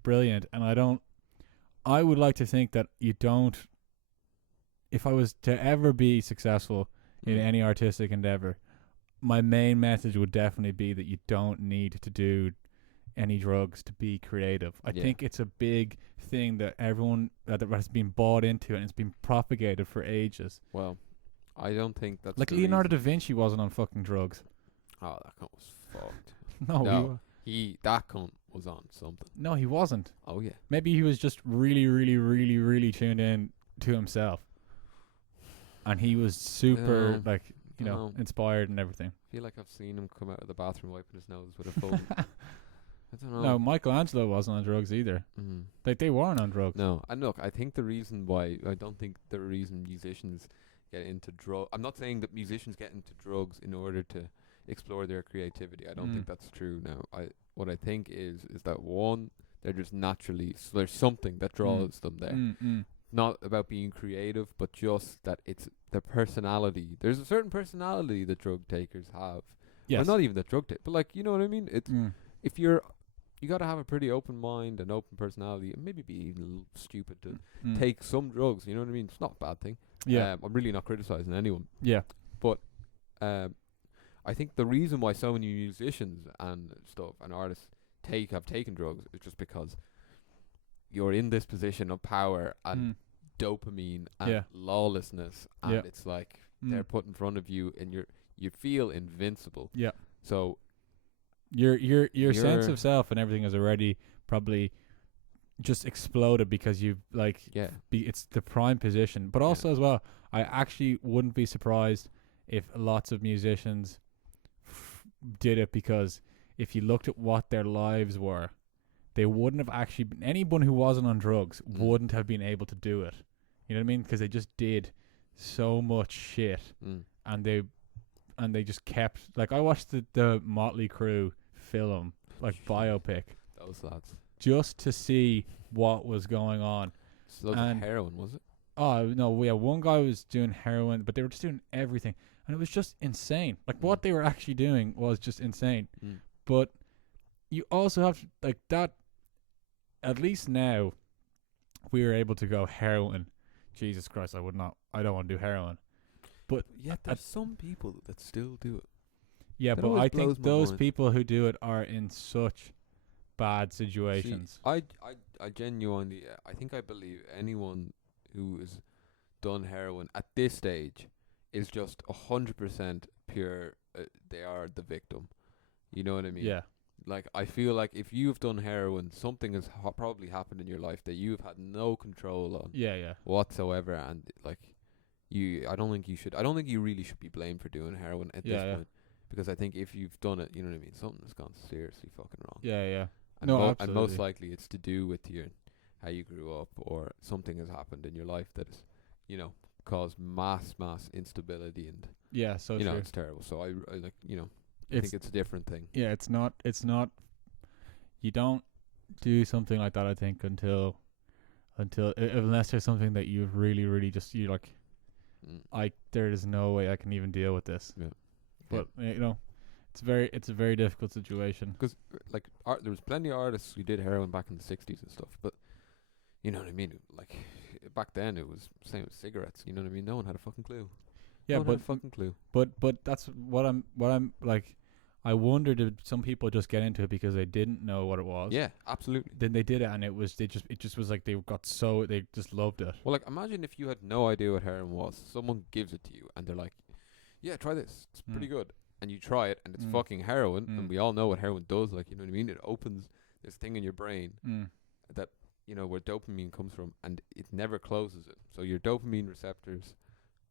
brilliant, and I would like to think that you don't. If I was to ever be successful in any artistic endeavor, my main message would definitely be that you don't need to do any drugs to be creative. I think it's a big thing that everyone that has been bought into, and it's been propagated for ages. Well, I don't think that's like the Leonardo reason. da Vinci wasn't on fucking drugs. Oh, that cunt was fucked. No, that cunt was on something. No, he wasn't. Oh yeah. Maybe he was just really, really, really, really tuned in to himself, and he was super inspired and everything. I feel like I've seen him come out of the bathroom wiping his nose with a phone. I don't know. No, Michelangelo wasn't on drugs either. Mm. Like, they weren't on drugs. No, and look, I think the reason why I don't think the reason musicians get into drugs. I'm not saying that musicians get into drugs in order to explore their creativity. I don't think that's true. Now, what I think is that one, they're just naturally, so there's something that draws them there. Not about being creative, but just that it's their personality. There's a certain personality that drug takers have. Yes. Well, not even the drug take, but like, you know what I mean? It's if you got to have a pretty open mind and open personality, and maybe be even a little stupid to take some drugs. You know what I mean? It's not a bad thing. Yeah. I'm really not criticizing anyone. Yeah. But I think the reason why so many musicians and stuff and artists have taken drugs is just because you're in this position of power and dopamine and lawlessness, and it's like they're put in front of you, and you feel invincible. Yeah. So your sense of self and everything is already probably just exploded because you've it's the prime position. But also as well, I actually wouldn't be surprised if lots of musicians did it, because if you looked at what their lives were, they wouldn't have actually been, anyone who wasn't on drugs wouldn't have been able to do it. You know what I mean? Because they just did so much shit, and they just kept, like, I watched the Motley Crue film, like, biopic, those lads, just to see what was going on. So that was heroin, was it? Oh no, yeah, one guy was doing heroin, but they were just doing everything, and it was just insane. Like, what they were actually doing was just insane. But you also have to, like, that, at least now we were able to go heroin. Jesus Christ, I don't want to do heroin. But yeah, there's some people that still do it. Yeah, that but I think those people who do it are in such bad situations. See, I genuinely, I believe anyone who has done heroin at this stage is just 100% pure. They are the victim. You know what I mean? Yeah. Like, I feel like if you've done heroin, something has probably happened in your life that you've had no control on. Yeah. Whatsoever, and like, I don't think you really should be blamed for doing heroin at this point, because I think if you've done it, you know what I mean, something has gone seriously fucking wrong. Yeah. And No, and most absolutely. likely it's to do with your how you grew up, or something has happened in your life that has, you know, caused mass instability, and Yeah, so you know, true. it's terrible. So I like, you know, I It's think it's a different thing. yeah, it's not. You don't do something like that. I think unless there's something that you've really just you like. Mm. There is no way I can even deal with this. Yeah. But you know, it's a very difficult situation. Because like there was plenty of artists who did heroin back in the 60s and stuff, but you know what I mean. Like back then, it was same with cigarettes. You know what I mean? No one had a fucking clue. Yeah, no one had a fucking clue. but that's what I'm like. I wonder, did some people just get into it because they didn't know what it was? Yeah, absolutely. Then they did it, and it just was like they just loved it. Well, like imagine if you had no idea what heroin was. Someone gives it to you, and they're like, "Yeah, try this. It's pretty good." And you try it, and it's fucking heroin, and we all know what heroin does. Like, you know what I mean? It opens this thing in your brain that, you know, where dopamine comes from, and it never closes it. So your dopamine receptors,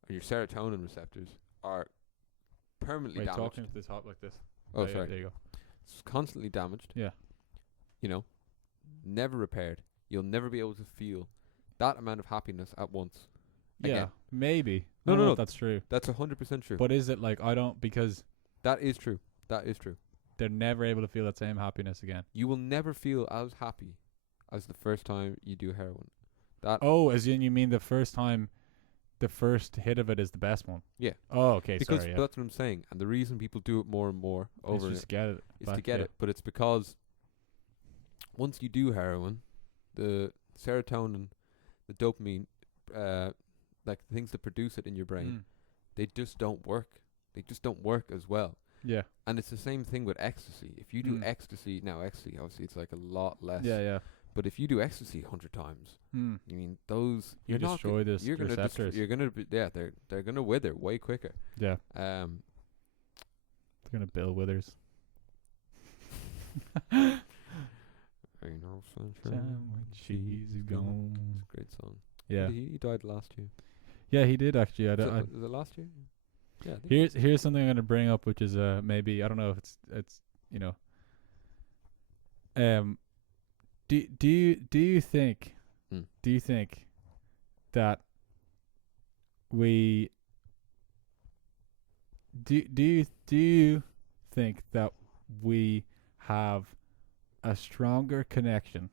or your serotonin receptors, are permanently damaged. Talking to this hot like this. Oh, sorry. There you go. It's constantly damaged. Yeah. You know, never repaired. You'll never be able to feel that amount of happiness at once. Yeah, again. Maybe. No, I don't know no, if that's true. That's 100% true. But is it like I don't because that is true. That is true. they're never able to feel that same happiness again. You will never feel as happy as the first time you do heroin. That As in you mean the first time, the first hit of it is the best one. Yeah. Oh, okay. Because sorry. Yeah. that's what I'm saying, and the reason people do it more and more over It's just get it. is to get it. But it's because once you do heroin, the serotonin, the dopamine, like the things that produce it in your brain, they just don't work. They just don't work as well. Yeah. And it's the same thing with ecstasy. If you do ecstasy, now ecstasy obviously it's like a lot less. Yeah. But if you do ecstasy 100 times, you mean those you destroy this you're gonna receptors. you're gonna be, yeah, they're gonna wither way quicker. Yeah. They're They're gonna Bill Withers. Ain't no sunshine When she's gone. It's a great song. Yeah. He died last year. Yeah, he did actually. Was it last year? Yeah. I think Here's something I'm gonna bring up, which is maybe I don't know if it's you know. Do you think that we do you think that we have a stronger connection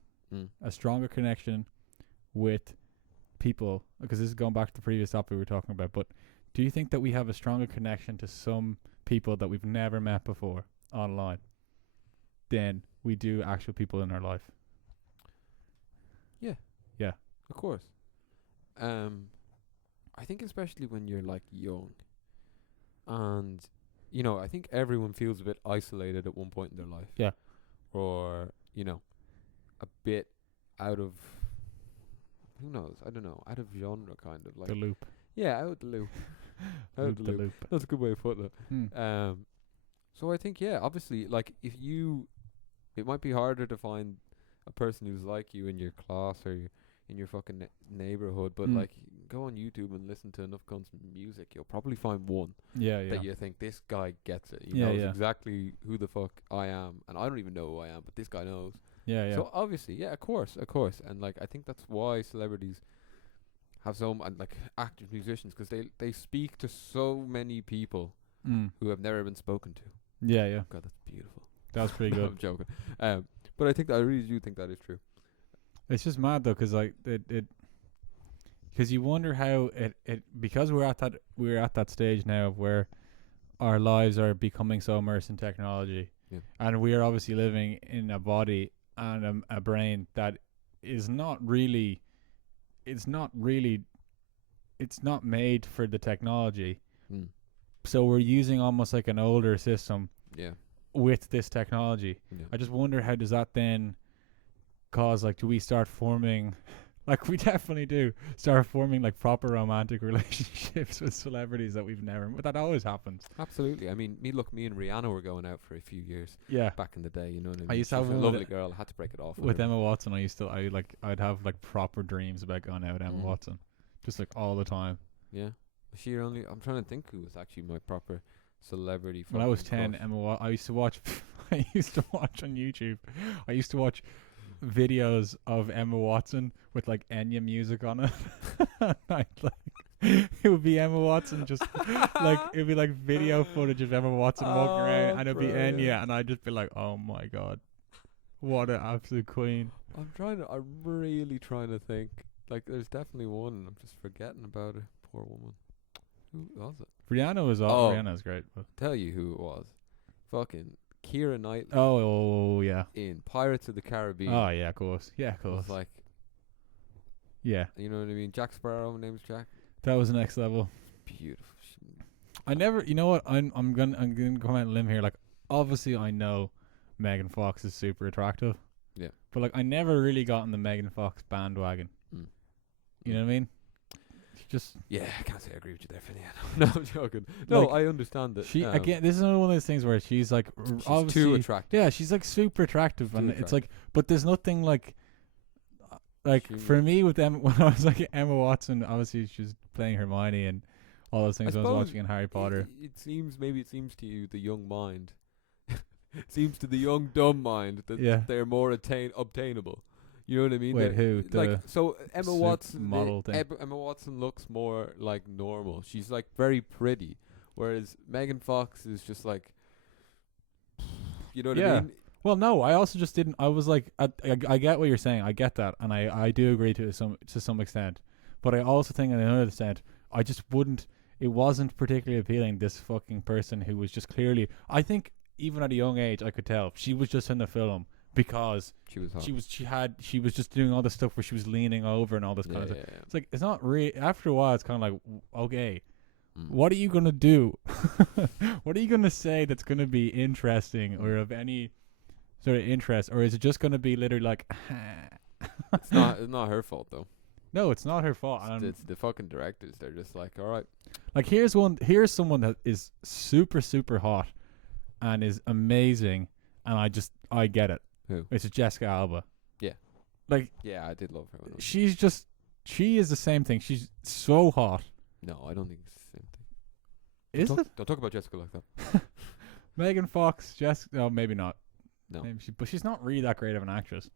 with people, because this is going back to the previous topic we were talking about, but do you think that we have a stronger connection to some people that we've never met before online than we do actual people in our life? Yeah. Of course. I think especially when you're like young, and you know, I think everyone feels a bit isolated at one point in their life. Yeah. Or, you know, a bit out of, who knows, I don't know, out of genre kind of like The loop. Yeah, out of the loop. Out of the loop. That's a good way of putting it. So I think, yeah, obviously, like it might be harder to find a person who's like you in your class or in your fucking neighborhood, but like go on YouTube and listen to enough cunts music, you'll probably find one that you think, this guy gets it. He knows exactly who the fuck I am, and I don't even know who I am, but this guy knows. So obviously, yeah, of course, and like I think that's why celebrities have and like actors, musicians, because they speak to so many people who have never been spoken to. Yeah. God, that's beautiful. That was pretty No, good. I'm joking. But I really do think that is true. It's just mad though, because like because you wonder how it because we're at that stage now where our lives are becoming so immersed in technology, and we are obviously living in a body and a brain that is not really, it's not made for the technology. So we're using almost like an older system with this technology. I just wonder, how does that then cause, like, do we start forming, like we definitely do, start forming like proper romantic relationships with celebrities that we've never, but that always happens. Absolutely. I mean, me and Rihanna were going out for a few years back in the day, you know what I mean? I used to have a lovely girl. I had to break it off with Emma Watson. I'd have like proper dreams about going out with Emma Watson, just like all the time. Yeah. I'm trying to think who was actually my proper celebrity. When I was 10, I used to watch I used to watch on YouTube. I used to watch videos of Emma Watson with like Enya music on it. And I'd, like, it would be Emma Watson just like it'd be like video footage of Emma Watson walking around, and it'd be Enya, and I'd just be like, oh my god, what an absolute queen. I'm really trying to think. Like, there's definitely one. I'm just forgetting about it. Poor woman. Who was it? Rihanna was Rihanna's great. But. Tell you who it was. Fucking Keira Knightley. Oh yeah. In Pirates of the Caribbean. Oh yeah, of course. Yeah, of course. Was like, yeah. You know what I mean? Jack Sparrow. My name's Jack. That was the next level. Beautiful. I never. You know what? I'm gonna go out on a limb here. Like, obviously, I know Megan Fox is super attractive. Yeah. But like, I never really got on the Megan Fox bandwagon. You know what I mean? Just I can't say I agree with you there, Finny. No, I'm joking. No, like, I understand that. She again. This is another one of those things where she's like obviously too attractive. Yeah, she's like super attractive, and it's like, but there's nothing like for me with Emma. When I was like Emma Watson, obviously she's playing Hermione and all those things I was watching in Harry Potter. It seems to you, the young mind. Seems to the young dumb mind that they're more obtainable. You know what I mean? Wait, who? Like, so Emma Watson model thing. Emma Watson looks more like normal. She's like very pretty, whereas Megan Fox is just like, you know what I mean? Well, no, I also just didn't. I was like, I get what you're saying. I get that, and I do agree to some extent. But I also think, to another extent, I just wouldn't. It wasn't particularly appealing. This fucking person who was just clearly. I think even at a young age, I could tell she was just in the film. Because she was she was just doing all this stuff where she was leaning over and all this kind of stuff. Yeah. It's like, it's not really, after a while it's kind of like, okay, what are you going to do? What are you going to say that's going to be interesting or of any sort of interest? Or is it just going to be literally like, it's not her fault though. No, it's not her fault. It's the fucking directors. They're just like, all right. Like, here's someone that is super, super hot and is amazing. And I get it. Who? It's Jessica Alba. Yeah. Like. Yeah, I did love her. She is the same thing. She's so hot. No, I don't think it's the same thing. Don't talk about Jessica like that. Megan Fox, Jessica. No, maybe not. No. But she's not really that great of an actress.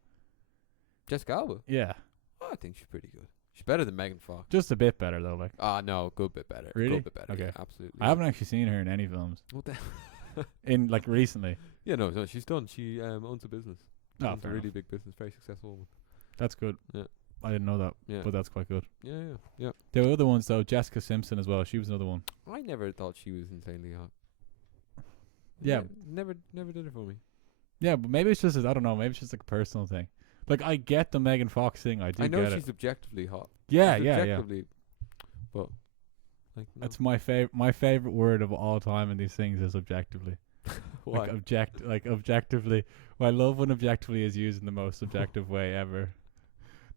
Jessica Alba? Yeah. Oh, I think she's pretty good. She's better than Megan Fox. Just a bit better though. Like. No, good bit better. Really? Good bit better. Okay. Yeah, absolutely. I haven't actually seen her in any films. What the? In like recently. Yeah, no, she's done. She owns a business. Owns a really big business, very successful woman. That's good. Yeah. I didn't know that. Yeah. But that's quite good. Yeah. There were other ones though. Jessica Simpson as well. She was another one. I never thought she was insanely hot. Yeah. Never did it for me. Yeah, but maybe it's just I don't know. Maybe it's just like a personal thing. Like, I get the Megan Fox thing. I know she's objectively hot. Yeah. But like, no. That's my favorite word of all time in these things is objectively. Why? Like objectively. Well, I love when objectively is used in the most objective way ever.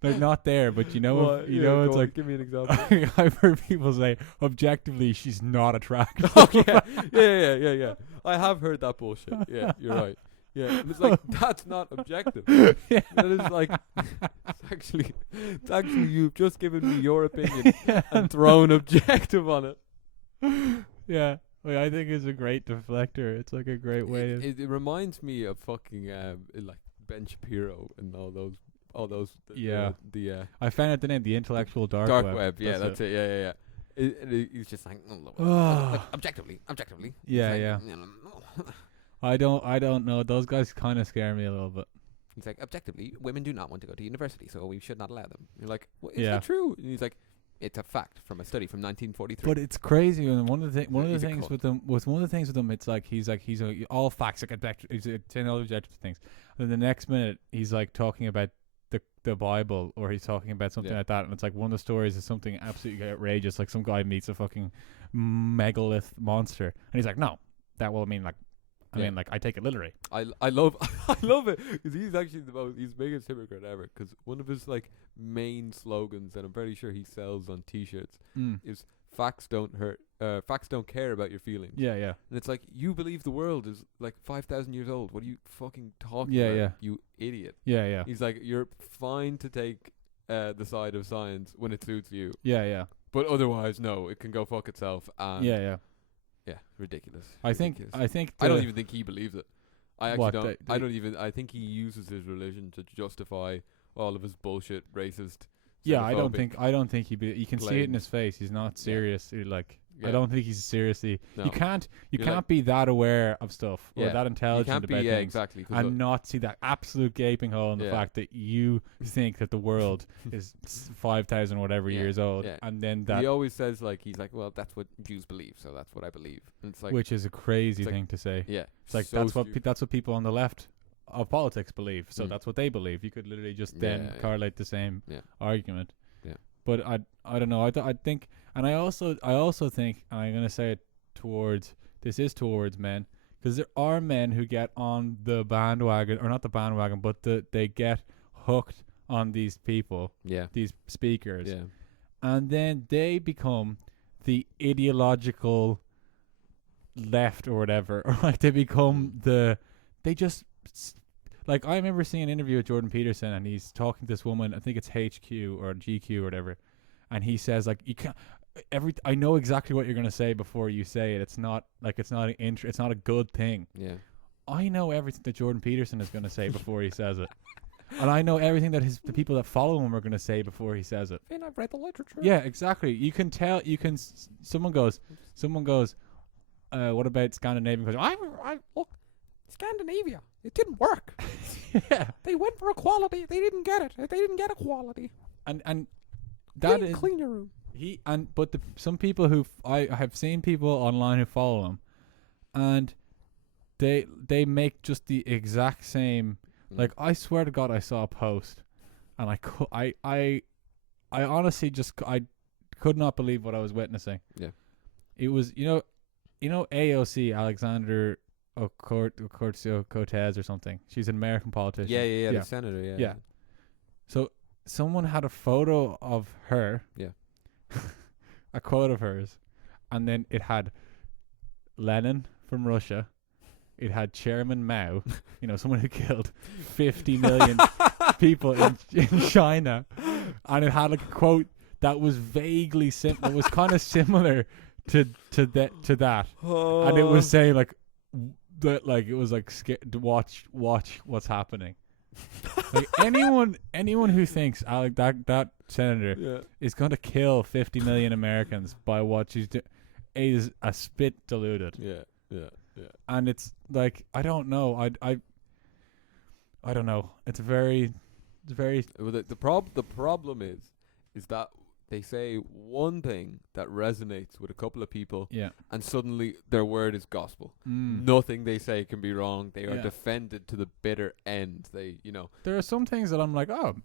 Like, not there, but you know, it's like. Give me an example. I've heard people say objectively she's not attractive. Yeah. I have heard that bullshit. Yeah, you're right. Yeah, and it's like, that's not objective. Yeah. That is like, it's actually you've just given me your opinion and thrown objective on it. Yeah. Well, I think it's a great deflector. It's like a great way. It reminds me of fucking like Ben Shapiro and all those. I found out the name, the intellectual dark web. Yeah, that's it. Yeah. It's just like, objectively. Yeah. I don't know. Those guys kind of scare me a little bit. He's like, objectively, women do not want to go to university, so we should not allow them. You're like, well, is that true? And he's like, it's a fact from a study from 1943. But it's crazy, and one of the things with them, it's like he's all facts, like he's saying all objective things. And then the next minute, he's like talking about the Bible, or he's talking about something like that, and it's like one of the stories is something absolutely outrageous, like some guy meets a fucking megalith monster, and he's like, no, that will mean like. I mean, like, I take it literally. I love it, because he's actually he's the biggest hypocrite ever, because one of his like main slogans that I'm pretty sure he sells on t-shirts is facts don't hurt, facts don't care about your feelings. Yeah. And it's like, you believe the world is like 5,000 years old. What are you fucking talking about? You idiot. Yeah. He's like, you're fine to take the side of science when it suits you. Yeah. But otherwise, no, it can go fuck itself. And yeah. Yeah, ridiculous. I think I don't even think he believes it. I actually What, don't. the- I don't even. I think he uses his religion to justify all of his bullshit, racist. Yeah, xenophobic I don't think you can see it in claims. his face. He's not serious. Like Yeah. I don't think he's seriously. No. You can't You're can't like- be that aware of stuff or Yeah. that You intelligent can't about be things exactly 'cause and not see that absolute gaping hole in the Yeah. fact that you think that the world is 5,000 whatever Yeah, years old, yeah. and then he that, always says like he's like, well, that's what Jews believe, so that's what I believe. And it's like, which is a crazy it's like- thing to say. yeah, It's like so that's what stupid. that's what people on the left of politics believe. So Mm. that's what they believe. You could literally just then Yeah, yeah. correlate the same Yeah. argument. Yeah. But I don't know. I think, and I also think, and I'm gonna say it towards men, because there are men who get on the bandwagon, or not the bandwagon, but they get hooked on these people, yeah, these speakers, yeah, and then they become the ideological left or whatever, or like they become they just like, I remember seeing an interview with Jordan Peterson, and he's talking to this woman, I think it's HQ or GQ or whatever, and he says like, you can't I know exactly what you're gonna say before you say it. It's not like it's not a good thing. yeah. I know everything that Jordan Peterson is gonna say before he says it. And I know everything that the people that follow him are going to say before he says it. And I've read the literature. Yeah, exactly. You can tell. Someone goes. What about Scandinavian? Goes, I look, Scandinavia. It didn't work. yeah. They went for equality. They didn't get it. They didn't get equality. And that is clean your room. Some people who I have seen people online who follow him, and they make just the exact same. Like, I swear to God, I saw a post, and I honestly just I could not believe what I was witnessing. Yeah, it was AOC, Alexander Ocasio-Cortez or something. She's an American politician. Yeah. The senator. Yeah. So someone had a photo of her. Yeah. A quote of hers, and then it had Lenin from Russia. It had Chairman Mao, someone who killed 50 million people in China, and it had like a quote that was vaguely that was kind of similar to that, and it was saying like that, like it was like to watch what's happening. Like anyone who thinks that senator is going to kill 50 million Americans by what she's doing is a spit deluded. Yeah. And it's like, I don't know. I don't know. It's very. Well, the problem is that they say one thing that resonates with a couple of people, and suddenly their word is gospel. Nothing they say can be wrong. They are defended to the bitter end. There are some things that I'm like, oh,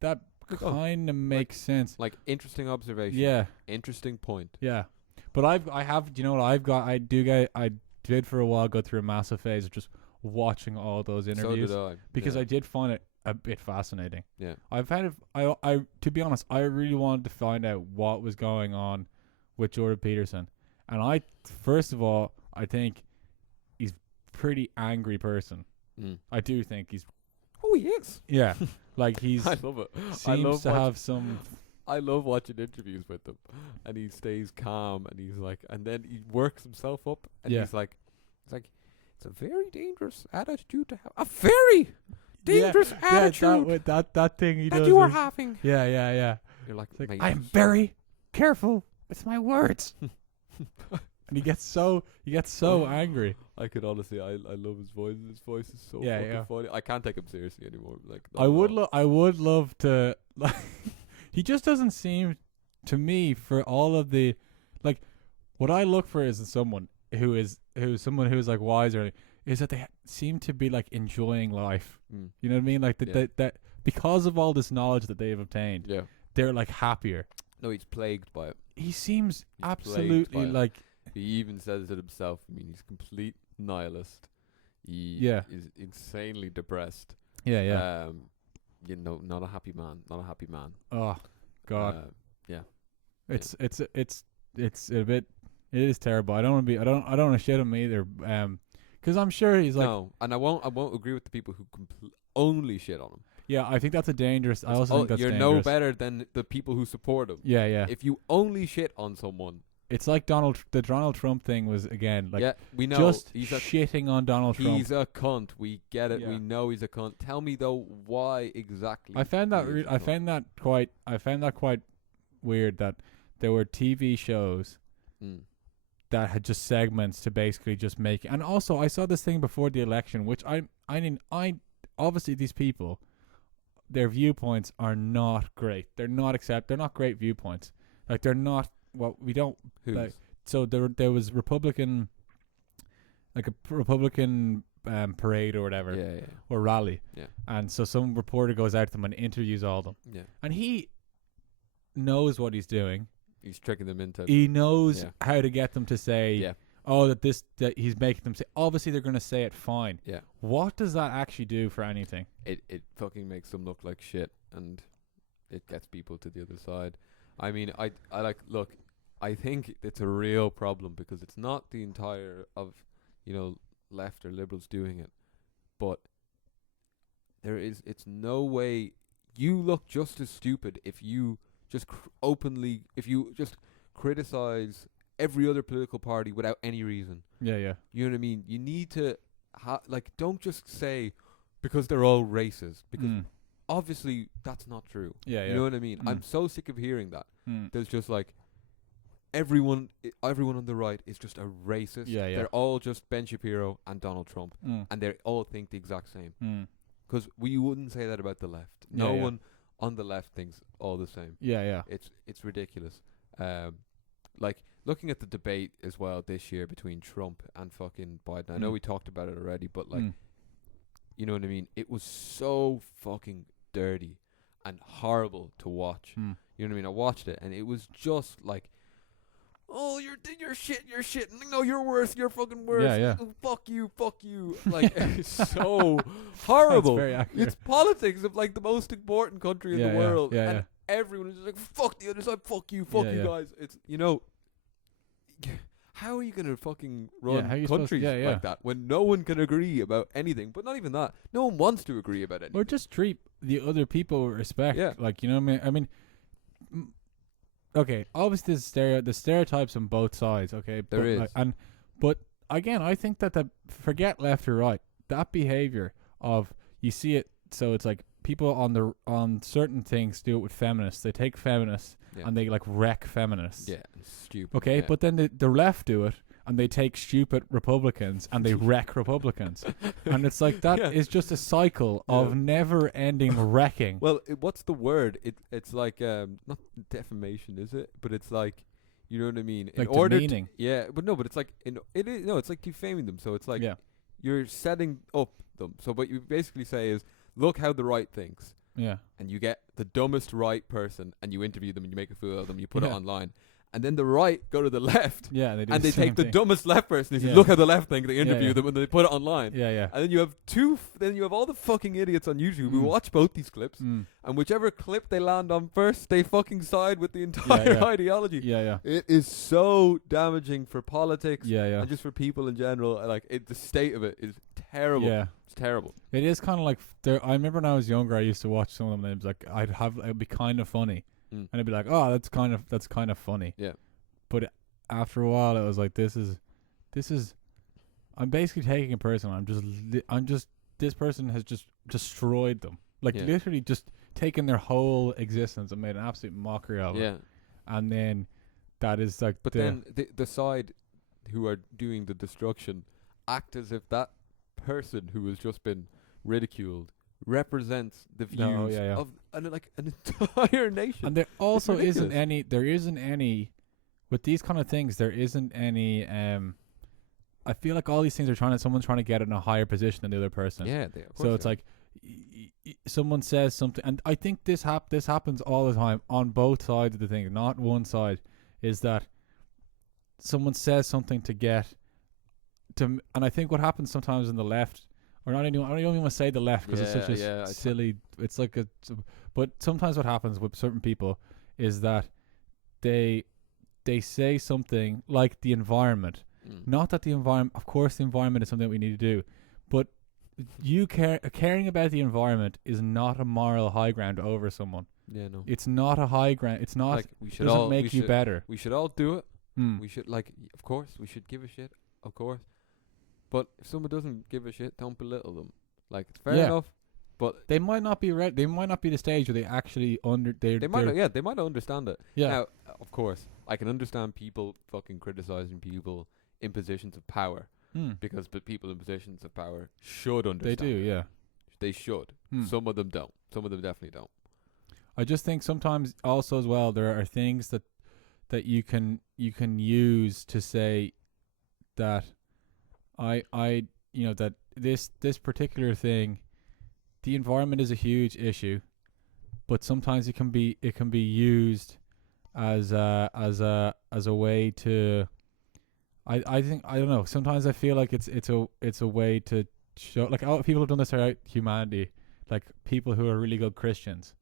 that kind of makes sense. Like, interesting observation. Yeah. Interesting point. Yeah. But I have. You know what I've got? I did for a while go through a massive phase of just watching all those interviews. So did I. Because I did find it a bit fascinating. Yeah. I've kind of I to be honest, I really wanted to find out what was going on with Jordan Peterson. And first of all, I think he's a pretty angry person. I do think he's. Oh, he is. Yeah. Like he's. I love it. Seems to have some. I love watching interviews with him, and he stays calm, and he's like, and then he works himself up, and he's like, it's a very dangerous attitude to have. A very dangerous attitude. That thing he that does. You are having. Yeah. You're like I'm very careful with my words. And he gets so angry. I could honestly, I love his voice. His voice is so fucking funny. I can't take him seriously anymore. Like, I would love to. Like, he just doesn't seem to me, for all of the, like, what I look for is someone who is like wiser, is that they seem to be like enjoying life. You know what I mean? Like that because of all this knowledge that they've obtained. Yeah. They're like happier. No, he's plagued by it. He seems He's absolutely like. He even says it himself. I mean, he's a complete nihilist. He is insanely depressed. Yeah. Not a happy man. Not a happy man. Oh God. Yeah. It's a bit. It is terrible. I don't want to shit him either. Because I'm sure he's like. No, and I won't agree with the people who only shit on him. Yeah, I think that's a dangerous. I also think that's you're dangerous. no better than the people who support him. Yeah. If you only shit on someone, it's like the Donald Trump thing was again like yeah, we know just he's shitting on Donald Trump. He's a cunt. We get it. Yeah. We know he's a cunt. Tell me though, why exactly? I found that he is a I cunt? found that quite weird that there were TV shows that had just segments to basically just make. And also, I saw this thing before the election, which I obviously these people, their viewpoints are not great. They're not great viewpoints. Like they're not. Well, we don't. Who's? Like, so there was Republican, like a Republican parade or whatever, Yeah. or rally, Yeah. and so some reporter goes out to them and interviews all of them, Yeah. and he knows what he's doing. He's tricking them into. He knows Yeah. how to get them to say, Yeah. oh, that he's making them say. Obviously, they're going to say it fine. Yeah. What does that actually do for anything? It fucking makes them look like shit, and it gets people to the other side. I mean, I like look. I think it's a real problem because it's not the entire of, left or liberals doing it, but it's no way. You look just as stupid if you just if you just criticize every other political party without any reason. Yeah. You know what I mean? You need to don't just say because they're all racist, because obviously that's not true. Yeah. You know what I mean? I'm so sick of hearing that. Mm. There's just like everyone on the right is just a racist. Yeah. They're all just Ben Shapiro and Donald Trump, Mm. and they all think the exact same. Mm. Because we wouldn't say that about the left. Yeah, No yeah. one on the left thinks all the same. Yeah. It's ridiculous. Like looking at the debate as well this year between Trump and fucking Biden. I know we talked about it already, but like, you know what I mean? It was so fucking dirty and horrible to watch. Mm. You know what I mean? I watched it and it was just like, oh, you're shit. No, you're worse. You're fucking worse. Yeah. Oh, fuck you. Like, it's so horrible. That's very accurate. It's politics of like the most important country in the world. Yeah. And everyone is just like, fuck the other side. Fuck you Yeah. guys. It's, how are you going to fucking how run are you countries supposed to- like that when no one can agree about anything? But not even that. No one wants to agree about anything. Or just treat the other people with respect. Yeah. Like, you know what I mean? Okay, obviously the stereotypes on both sides, okay? There is. But again, I think that forget left or right, that behavior of, you see it, so it's like people on certain things do it with feminists. They take feminists and they like wreck feminists. Yeah, stupid. Okay, yeah. but then the left do it and they take stupid Republicans and they wreck Republicans. And it's like that is just a cycle of never-ending wrecking. Well, what's the word? It's like not defamation, is it? But it's like, you know what I mean? Like in order demeaning. but it's like it's like defaming them. So it's like you're setting up them. So what you basically say is, look how the right thinks. Yeah. And you get the dumbest right person and you interview them and you make a fool of them, you put it online. And then the right go to the left. Yeah, they do and the they same take the thing. dumbest left person and say, look how the left think. They interview yeah. them and they put it online. Yeah. And then you have then you have all the fucking idiots on YouTube who watch both these clips, and whichever clip they land on first, they fucking side with the entire ideology. Yeah. It is so damaging for politics Yeah. and just for people in general. Like, the state of it is terrible. Yeah. It's terrible. It is kind of like I remember when I was younger, I used to watch some of them, and it was like it'd be kind of funny, and I'd be like, oh, that's kind of funny. Yeah. But after a while, it was like, this is. I'm basically taking a person. I'm just. This person has just destroyed them. Like literally, just taken their whole existence and made an absolute mockery of it. Yeah. And then that is like. But then the side who are doing the destruction act as if that person who has just been ridiculed represents the views of an entire nation. And there also isn't any with these kind of things. There isn't any. I feel like all these things are someone's trying to get in a higher position than the other person. Yeah, so it's like someone says something, and I think this happens all the time on both sides of the thing. Not one side is that someone says something to get to, and I think what happens sometimes in the left, or not anyone, I don't even want to say the left because it's such a silly. It's like but sometimes what happens with certain people is that they say something like the environment. Not that the environment, of course, the environment is something that we need to do, but caring about the environment is not a moral high ground over someone. Yeah, no, it's not a high ground. It's not. Like, doesn't make you better. We should all do it, We should, like, of course, we should give a shit, of course. But if someone doesn't give a shit, don't belittle them. Like, it's fair enough, but they might not be ready. They might not be the stage where they actually they might not, they might not understand it. Yeah. Now, of course, I can understand people fucking criticizing people in positions of power, because the people in positions of power should understand. They do, it. yeah. They should. Some of them don't. Some of them definitely don't. I just think sometimes also as well there are things that you can use to say that I you know that this particular thing, the environment is a huge issue, but sometimes it can be used as a way to I think I don't know, sometimes I feel like it's a way to show, like, people have done this throughout humanity, like people who are really good Christians,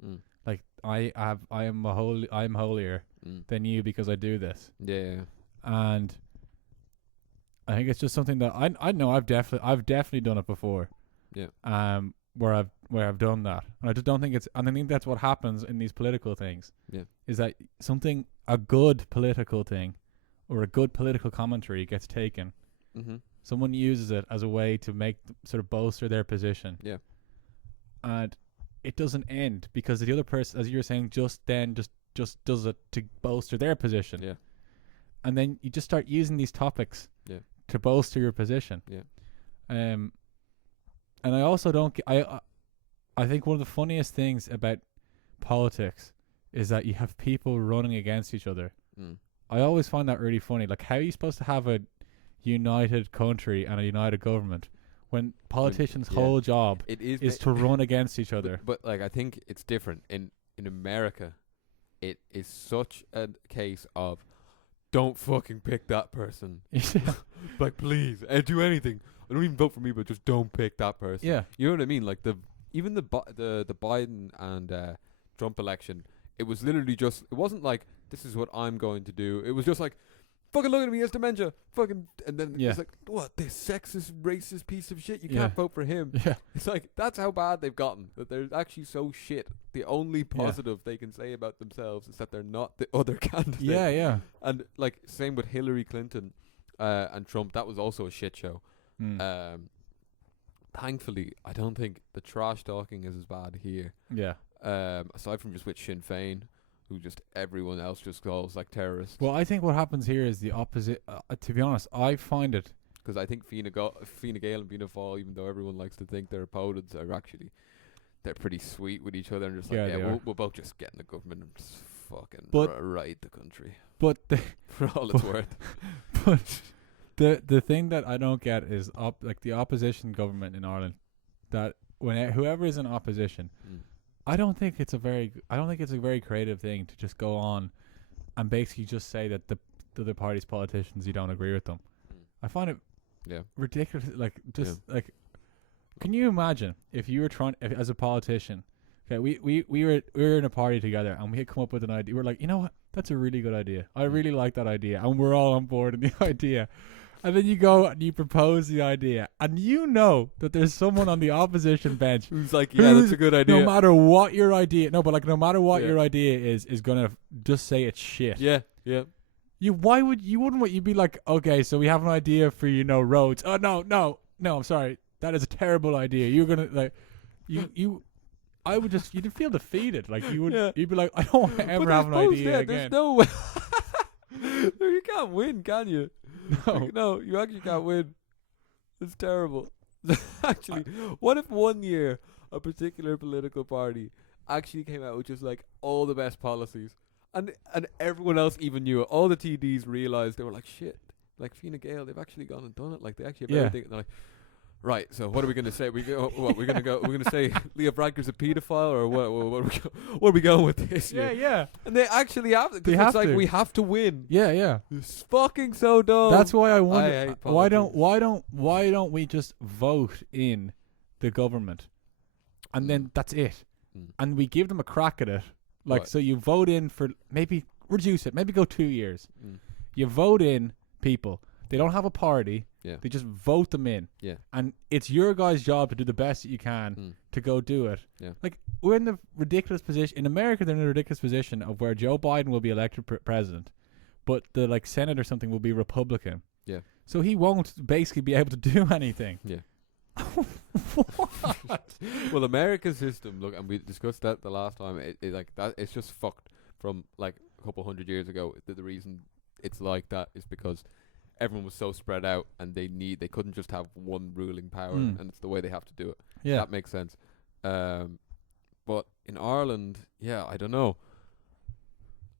like I am holier than you because I do this. Yeah. And I think it's just something that I know I've definitely done it before. Yeah. Where I've done that. And I just don't think and I think that's what happens in these political things. Yeah. Is that a good political thing or a good political commentary gets taken. Someone uses it as a way to sort of bolster their position. Yeah. And it doesn't end because the other person, as you were saying, just does it to bolster their position. Yeah. And then you just start using these topics to bolster your position. Yeah. And I also don't. I think one of the funniest things about politics is that you have people running against each other. I always find that really funny. Like, how are you supposed to have a united country and a united government when politicians' whole job is to run against each other? But like, I think it's different in America. It is such a case of don't fucking pick that person. Like, please, do anything. I don't even vote for me, but just don't pick that person. Yeah, you know what I mean. Like the Biden and Trump election, it was literally just. It wasn't like this is what I'm going to do. It was just like, fucking look at me, he has dementia. Fucking, and then it's like, what, this sexist, racist piece of shit? You can't vote for him. Yeah, it's like that's how bad they've gotten. That they're actually so shit. The only positive they can say about themselves is that they're not the other candidate. Yeah. And like same with Hillary Clinton and Trump. That was also a shit show. Thankfully, I don't think the trash talking is as bad here. Yeah. Aside from just with Sinn Féin, who just everyone else just calls like terrorists. Well, I think what happens here is the opposite. To be honest, I find it because I think Fine Gael and Fianna Fáil, even though everyone likes to think their opponents are actually, they're pretty sweet with each other and just like, we'll both just get in the government and just fucking right the country. But for all it's worth. But the thing that I don't get is like the opposition government in Ireland, that when whoever is in opposition, I don't think it's a very creative thing to just go on and basically just say that the other party's politicians, you don't agree with them. I find it ridiculous. Like, just like, can you imagine if you were as a politician? Okay, we were in a party together and we had come up with an idea. We're like, you know what? That's a really good idea. I really like that idea, and we're all on board in the idea. And then you go and you propose the idea, and you know that there's someone on the opposition bench who's like, yeah, that's a good idea. No matter what your idea, your idea is gonna just say it's shit. Yeah. You'd be like, okay, so we have an idea for roads. Oh no, I'm sorry, that is a terrible idea. You're gonna like, you'd feel defeated. Like you'd be like, I don't want to ever have an idea again. There's no way. No, you can't win, can you? No, you actually can't win. It's terrible. Actually, what if one year a particular political party actually came out with just like all the best policies, and everyone else even knew it? All the TDs realized, they were like, shit, like Fine Gael, they've actually gone and done it. Like they actually have everything. And they're like, right, so what are we going to say? We're going to say Leo Varadkar's a pedophile, or what are we going with this? Yeah. And they actually have to, because it's like, we have to win. Yeah. It's fucking so dumb. That's why I wonder, why don't we just vote in the government, and then that's it, and we give them a crack at it. Like, so you vote in for, maybe reduce it, maybe go 2 years. You vote in people. They don't have a party. Yeah. They just vote them in. Yeah. And it's your guys' job to do the best that you can to go do it. Yeah. Like, we're in the ridiculous position. In America, they're in a ridiculous position of where Joe Biden will be elected president. but the like Senate or something will be Republican. Yeah. So he won't basically be able to do anything. Yeah. What? Well, America's system, look, and we discussed that the last time. It like that. It's just fucked from like a couple hundred years ago. The reason it's like that is because everyone was so spread out, and they couldn't just have one ruling power, and it's the way they have to do it. Yeah. That makes sense. But in Ireland, yeah, I don't know.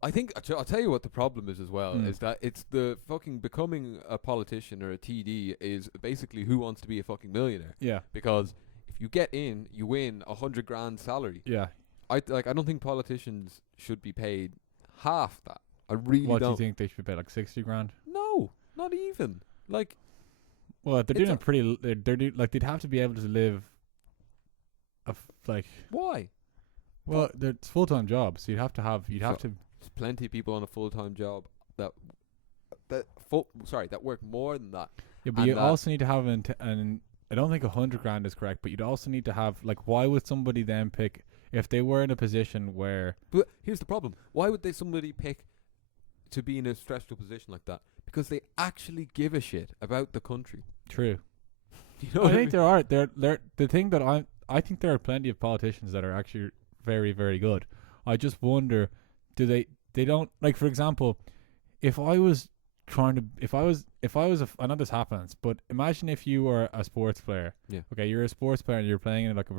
I think I'll tell you what the problem is as well, is that it's the fucking becoming a politician or a TD is basically who wants to be a fucking millionaire. Yeah. Because if you get in, you win $100 grand salary. Yeah. I don't think politicians should be paid half that. I really don't. What do you think they should pay, like 60 grand? No, not even. Like, well, they're doing it pretty. They're like they'd have to be able to live. Like why? Well, it's full-time jobs. So you'd have to. There's plenty of people on a full-time job that work more than that. Yeah, but you also need to have an. I don't think 100 grand is correct, but you'd also need to have, like, why would somebody then pick if they were in a position where? But here's the problem: why would somebody pick to be in a stressful position like that? Because they actually give a shit about the country. True. You know I think there are. The thing that I think there are plenty of politicians that are actually very, very good. I just wonder, do they don't, like, for example, if I was I know this happens, but imagine if you were a sports player. Yeah. Okay, you're a sports player and you're playing in like a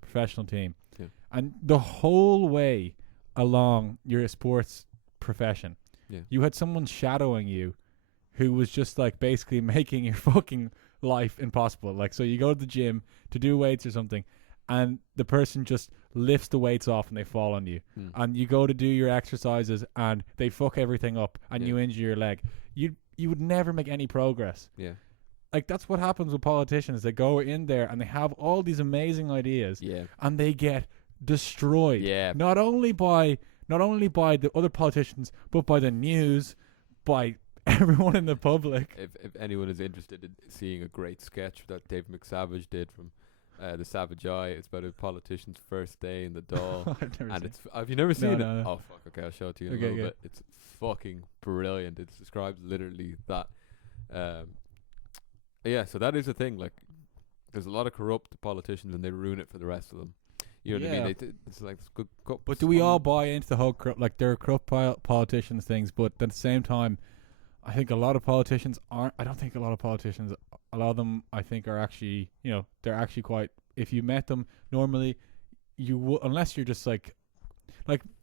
professional team. Yeah. And the whole way along your sports profession, you had someone shadowing you who was just like basically making your fucking life impossible. Like, so you go to the gym to do weights or something, and the person just lifts the weights off and they fall on you. And you go to do your exercises and they fuck everything up and you injure your leg. You would never make any progress. Yeah. Like, that's what happens with politicians. They go in there and they have all these amazing ideas and they get destroyed. Yeah. Not only by the other politicians, but by the news, by everyone in the public. If anyone is interested in seeing a great sketch that Dave McSavage did from The Savage Eye, it's about a politician's first day in the Dáil. Have you never seen it? No. Oh fuck, okay, I'll show it to you in a little bit. It's fucking brilliant. It describes literally that. Yeah, so that is a thing. Like, there's a lot of corrupt politicians and they ruin it for the rest of them. You know what I mean? It's like it's good. But do we all buy into the whole like there are corrupt politicians things? But at the same time, I think a lot of politicians aren't. I don't think a lot of politicians. A lot of them, I think, are actually. You know, they're actually quite. If you met them normally, unless you're just like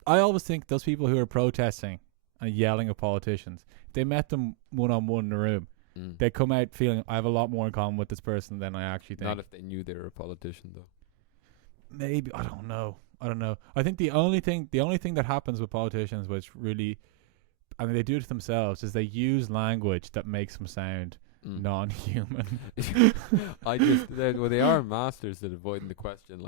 I always think those people who are protesting and yelling at politicians, if they met them one-on-one in a room, they come out feeling I have a lot more in common with this person than I actually think. Not if they knew they were a politician, though. Maybe I don't know. I think the only thing that happens with politicians, which really, I mean, they do it to themselves, is they use language that makes them sound non-human. They are masters at avoiding the question.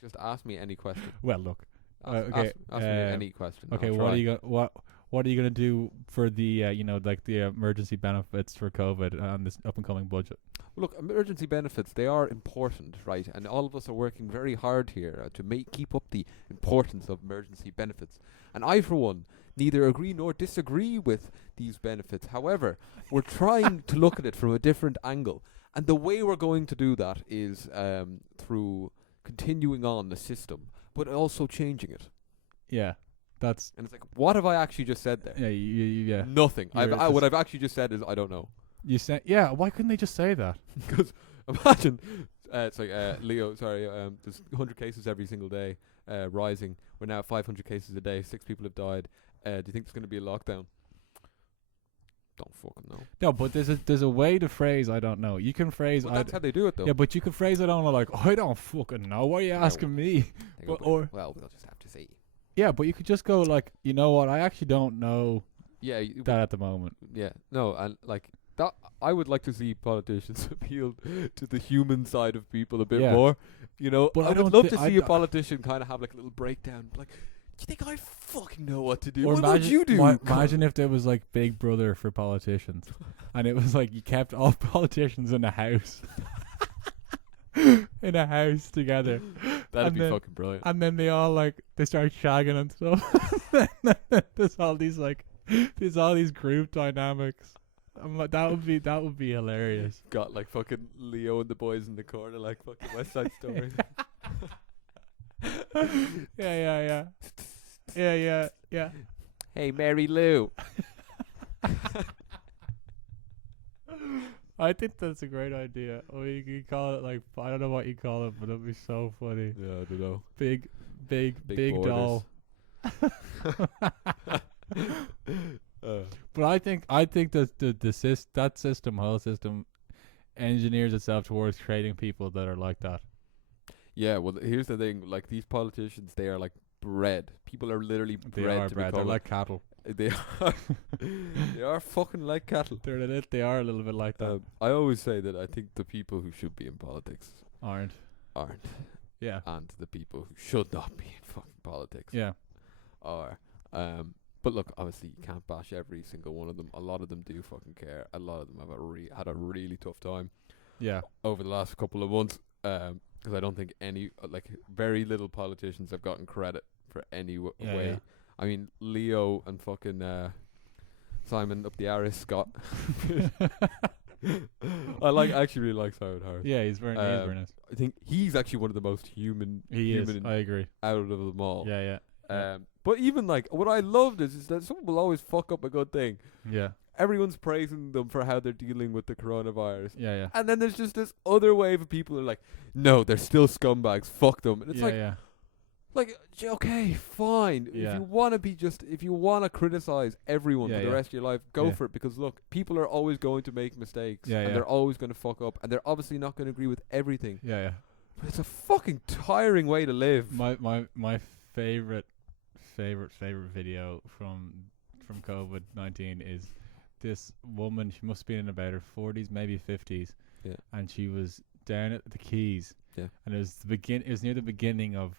Just ask me any question. Well, look. Ask me any question. Okay, what are you gonna do for the the emergency benefits for COVID on this up and coming budget? Look, emergency benefits, they are important, right? And all of us are working very hard here to keep up the importance of emergency benefits. And I, for one, neither agree nor disagree with these benefits. However, we're trying to look at it from a different angle. And the way we're going to do that is through continuing on the system, but also changing it. Yeah. And it's like, what have I actually just said there? Yeah, yeah. Nothing. What I've actually just said is I don't know. You said, yeah. Why couldn't they just say that? Because imagine, it's like Leo. Sorry, there's 100 cases every single day, rising. We're now at 500 cases a day. 6 people have died. Do you think there's going to be a lockdown? Don't fucking know. No, but there's a way to phrase I don't know. You can phrase. Well, that's how they do it, though. Yeah, but you can phrase I don't know like I don't fucking know. Why are you asking me? Well, we'll just have to see. Yeah, but you could just go like, you know what? I actually don't know. Yeah, that at the moment. Yeah, no, and like that, I would like to see politicians appeal to the human side of people a bit more. You know, but I would love to see a politician kind of have like a little breakdown, like, do you think I fucking know what to do? Or what would you do? Imagine if there was like Big Brother for politicians, and it was like you kept all politicians in a house. In a house together. That'd be fucking brilliant. And then they all they start shagging and stuff. There's all these like There's all these group dynamics. That would be hilarious. Got like fucking Leo and the boys in the corner, like fucking West Side Story. Yeah. Hey, Mary Lou. I think that's a great idea. Or you could call it like, I don't know what you call it, but it'd be so funny. Yeah, I don't know. Big borders. doll. But I think that that whole system engineers itself towards creating people that are like that. Yeah, well, here's the thing. Like, these politicians, they are like bred. People are literally They bred are to bred. become They're like cattle. They are. They are fucking like cattle. They are a little bit like that. I always say that I think the people who should be in politics Aren't. Yeah. and the people who should not be in fucking politics Yeah. are. But look, obviously you can't bash every single one of them. A lot of them do fucking care. A lot of them have had a really tough time Yeah. over the last couple of months. Because I don't think any very little politicians have gotten credit for any way. Yeah. I mean, Leo and fucking Simon up the Aris got. I actually really like Simon Harris. Yeah, he's very nice. I think he's actually one of the most human. He is. I agree. Out of them all. Yeah. But even like what I loved is that someone will always fuck up a good thing. Yeah. Everyone's praising them for how they're dealing with the coronavirus. Yeah. And then there's just this other wave of people who are like, no, they're still scumbags. Fuck them. And it's like, okay, fine. Yeah. If you want to criticize everyone for the rest of your life, go Yeah. for it. Because look, people are always going to make mistakes. Yeah, and yeah. they're always going to fuck up. And they're obviously not going to agree with everything. Yeah. But it's a fucking tiring way to live. My favorite video from COVID-19 is this woman. She must have been in about her 40s, maybe 50s. Yeah. And she was down at the Keys. Yeah. And it was near the beginning of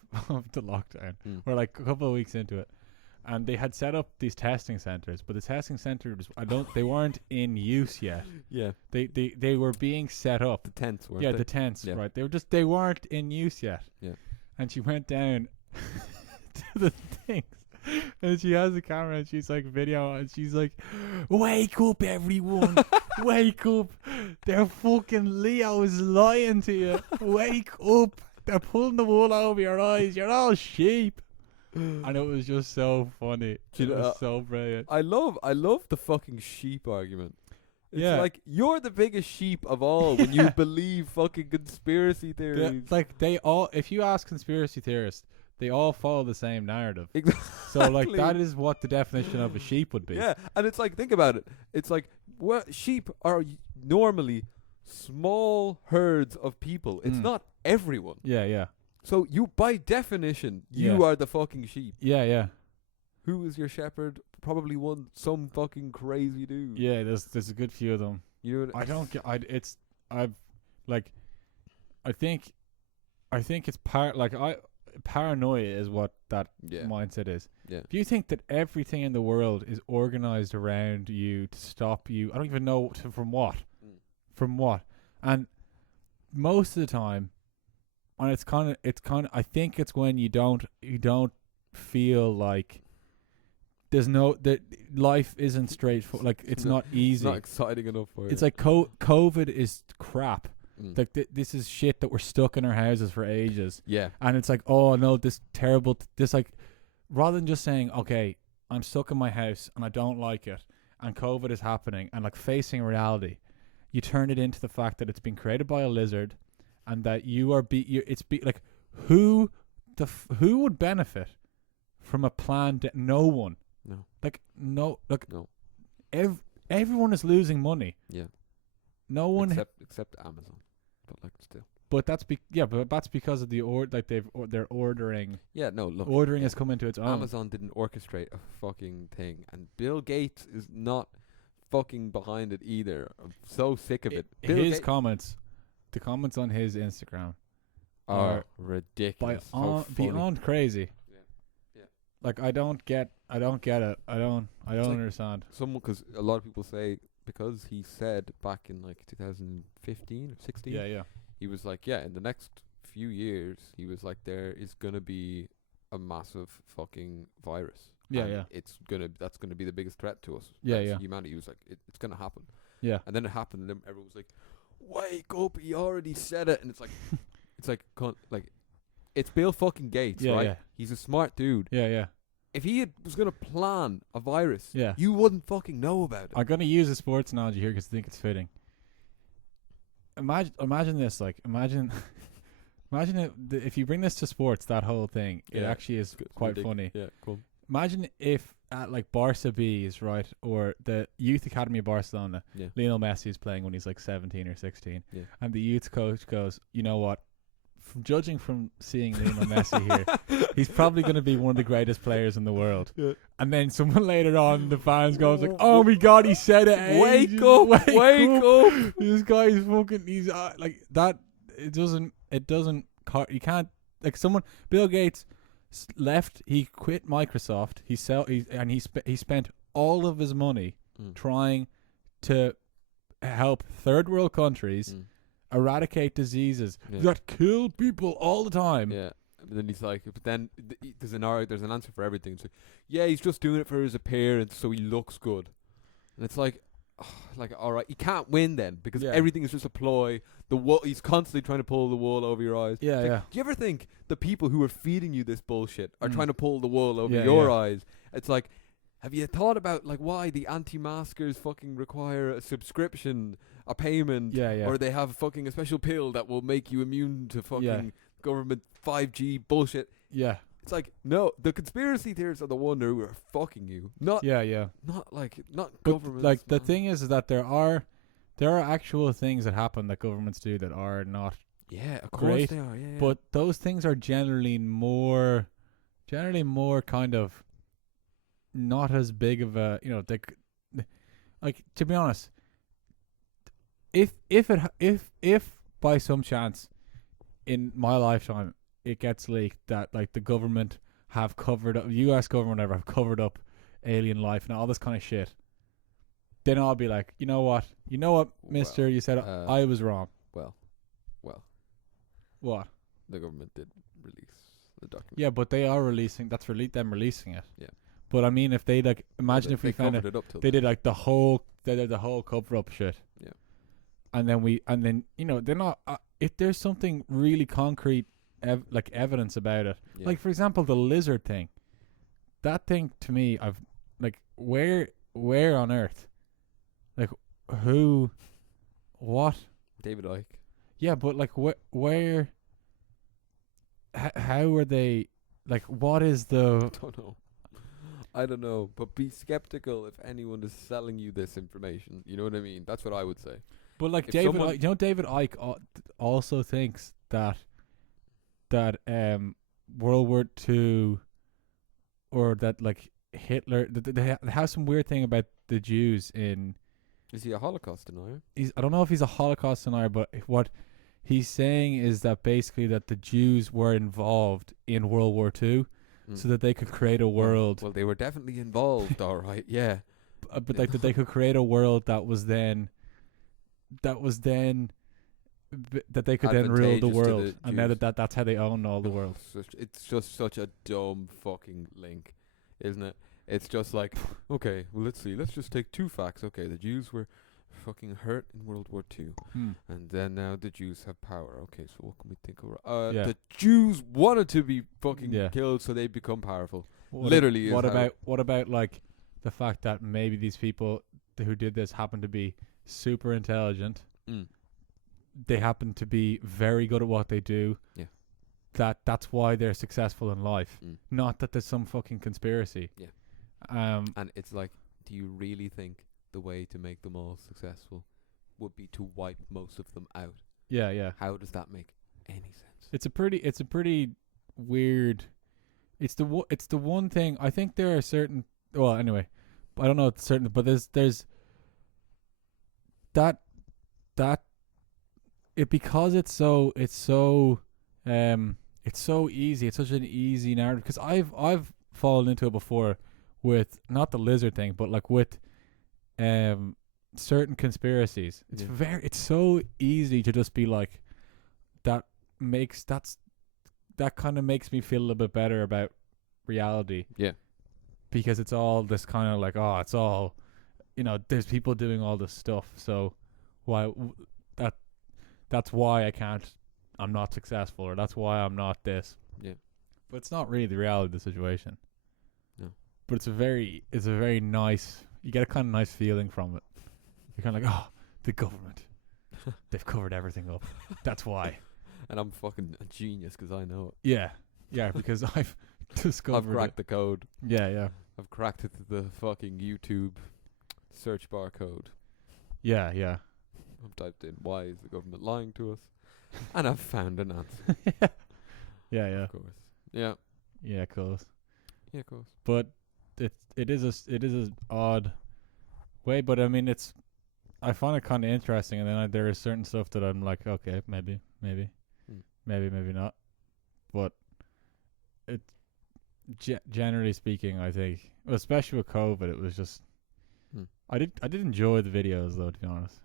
the lockdown. Mm. Or like a couple of weeks into it. And they had set up these testing centers, but the testing centers they weren't in use yet. Yeah. They were being set up. The tents weren't Yeah, they? the tents, Yeah. right. They weren't in use yet. Yeah. And she went down to the things. And she has the camera and she's like video and she's like, wake up everyone, wake up, they're fucking Leo's lying to you, wake up, they're pulling the wool over your eyes, you're all sheep. And it was just so funny. It was so brilliant. I love the fucking sheep argument. It's like, you're the biggest sheep of all when you believe fucking conspiracy theories. Like if you ask conspiracy theorists, they all follow the same narrative. Exactly. So like that is what the definition of a sheep would be. Yeah, and it's like, think about it. It's like, sheep are normally small herds of people. It's not everyone. Yeah. So you, by definition, you are the fucking sheep. Yeah. Who is your shepherd? Probably some fucking crazy dude. Yeah, there's a good few of them. You know, I don't get. I think it's paranoia is what that mindset is. Yeah. If you think that everything in the world is organized around you to stop you, I don't even know from what. And most of the time, and it's kind of I think it's when you don't feel like that life isn't straightforward. Like it's not easy. It's not exciting enough for you. It's like COVID is crap. Mm. Like this is shit that we're stuck in our houses for ages. Yeah. And it's like, oh no, this terrible, this like, rather than just saying, okay, I'm stuck in my house and I don't like it, and COVID is happening, and like facing reality, you turn it into the fact that it's been created by a lizard, and that like, who would benefit from a plan that no one, no, like no, like no, everyone is losing money. Yeah. No one except Amazon. But like still. But that's because of they're ordering. Yeah, no, look. Ordering has come into its own. Amazon didn't orchestrate a fucking thing, and Bill Gates is not fucking behind it either. I'm so sick of it. His comments, the comments on his Instagram, are ridiculous. Beyond crazy. Yeah. Like I don't get it. I don't understand. Because a lot of people say, because he said back in like 2015 or 16, yeah, he was like, in the next few years, he was like, there is gonna be a massive fucking virus. Yeah, and yeah. That's gonna be the biggest threat to us. Yeah, as yeah. Humanity was like, it's gonna happen. Yeah. And then it happened, and then everyone was like, "Wake up! He already said it." And it's like, it's Bill fucking Gates, Yeah, right? yeah. He's a smart dude. Yeah, yeah. If he was gonna plan a virus, Yeah. you wouldn't fucking know about it. I'm gonna use a sports analogy here because I think it's fitting. Imagine this, like imagine if you bring this to sports, that whole thing, it Yeah, actually is it's quite ridiculous. funny. Yeah, cool. Imagine if at like Barca B's, right, or the youth academy of Barcelona, Yeah. Lionel Messi is playing when he's like 17 or 16, Yeah. and the youth coach goes, you know what? From judging from seeing Lionel Messi here, he's probably going to be one of the greatest players in the world. Yeah. And then someone later on, the fans goes like, "Oh my God, he said it! Wake ages- up! Wake up! This guy's fucking. He's like that. It doesn't. You can't like someone. Bill Gates left. He quit Microsoft. He spent all of his money trying to help third world countries eradicate diseases that kill people all the time. Yeah. But then he's like, but then there's an answer for everything. It's like, yeah, he's just doing it for his appearance, so he looks good. And it's like, all right, you can't win then because everything is just a ploy. He's constantly trying to pull the wool over your eyes. Yeah, yeah. Do you ever think the people who are feeding you this bullshit are trying to pull the wool over Yeah, your yeah. eyes? It's like, have you thought about like why the anti-maskers fucking require a subscription, a payment, or they have fucking a special pill that will make you immune to fucking government 5G bullshit? Yeah. It's like, no, the conspiracy theorists are the one who are fucking you, not not But governments. like the man. thing is that there are actual things that happen that governments do that are not Yeah, of great, course they are. Yeah, but those things are generally more kind of not as big of a, you know, like to be honest, if by some chance in my lifetime it gets leaked that like the government have covered up, U.S. government whatever have covered up alien life and all this kind of shit, then I'll be like, you know what, mister, you said I was wrong. Well, What? the government did release the document. Yeah, but they are releasing. That's them releasing it. Yeah. But I mean, if they like, imagine if we found covered it up till they did like the whole cover up shit. Yeah. And then you know, they're not. If there's something really concrete, like evidence about it, like for example the lizard thing. That thing to me, I've like where on earth, like who, what? David Icke. Yeah, but like where? How are they? Like, what is the? I don't know, but be skeptical if anyone is selling you this information. You know what I mean? That's what I would say. But like If David, someone- you know, David Icke also thinks that World War II, or that like Hitler, they have some weird thing about the Jews in. Is he a Holocaust denier? I don't know if he's a Holocaust denier, but what he's saying is that basically that the Jews were involved in World War II, so that they could create a world. Well, they were definitely involved, all right. Yeah. But like that they could create a world that they could then rule the Advantageous to world, the and now Jews. that's how they own all the world. It's just such a dumb fucking link, isn't it? It's just like, okay, well, let's see. Let's just take two facts. Okay, the Jews were fucking hurt in World War II, and then now the Jews have power. Okay, so what can we think of? The Jews wanted to be fucking killed, so they become powerful. What about like the fact that maybe these people who did this happen to be super intelligent? They happen to be very good at what they do. Yeah. That's why they're successful in life. Not that there's some fucking conspiracy. Yeah. And it's like, do you really think the way to make them all successful would be to wipe most of them out? Yeah, yeah. How does that make any sense? It's a pretty weird. It's the one thing. I think there are certain. Well, anyway, I don't know if it's certain, but there's that it, because it's so easy. It's such an easy narrative, because I've fallen into it before with not the lizard thing, but like with certain conspiracies. It's so easy to just be like, that kind of makes me feel a little bit better about reality. Yeah. Because it's all this kind of like, oh, it's all, there's people doing all this stuff. So why that's why I'm not successful, or that's why I'm not this. Yeah. But it's not really the reality of the situation. No. But it's a very nice, you get a kind of nice feeling from it. You're kind of like, oh, the government, they've covered everything up. That's why. And I'm fucking a genius because I know it. Yeah, because I've discovered I've cracked the code. Yeah. I've cracked it to the fucking YouTube search bar code. Yeah. I've typed in, why is the government lying to us? And I've found an answer. Yeah. Of course. Yeah. Yeah, of course. Yeah, of course. But it is a odd way, but I mean I find it kind of interesting, and then there is certain stuff that I'm like, okay, maybe not, but it generally speaking, I think, especially with COVID, it was just I did enjoy the videos though, to be honest.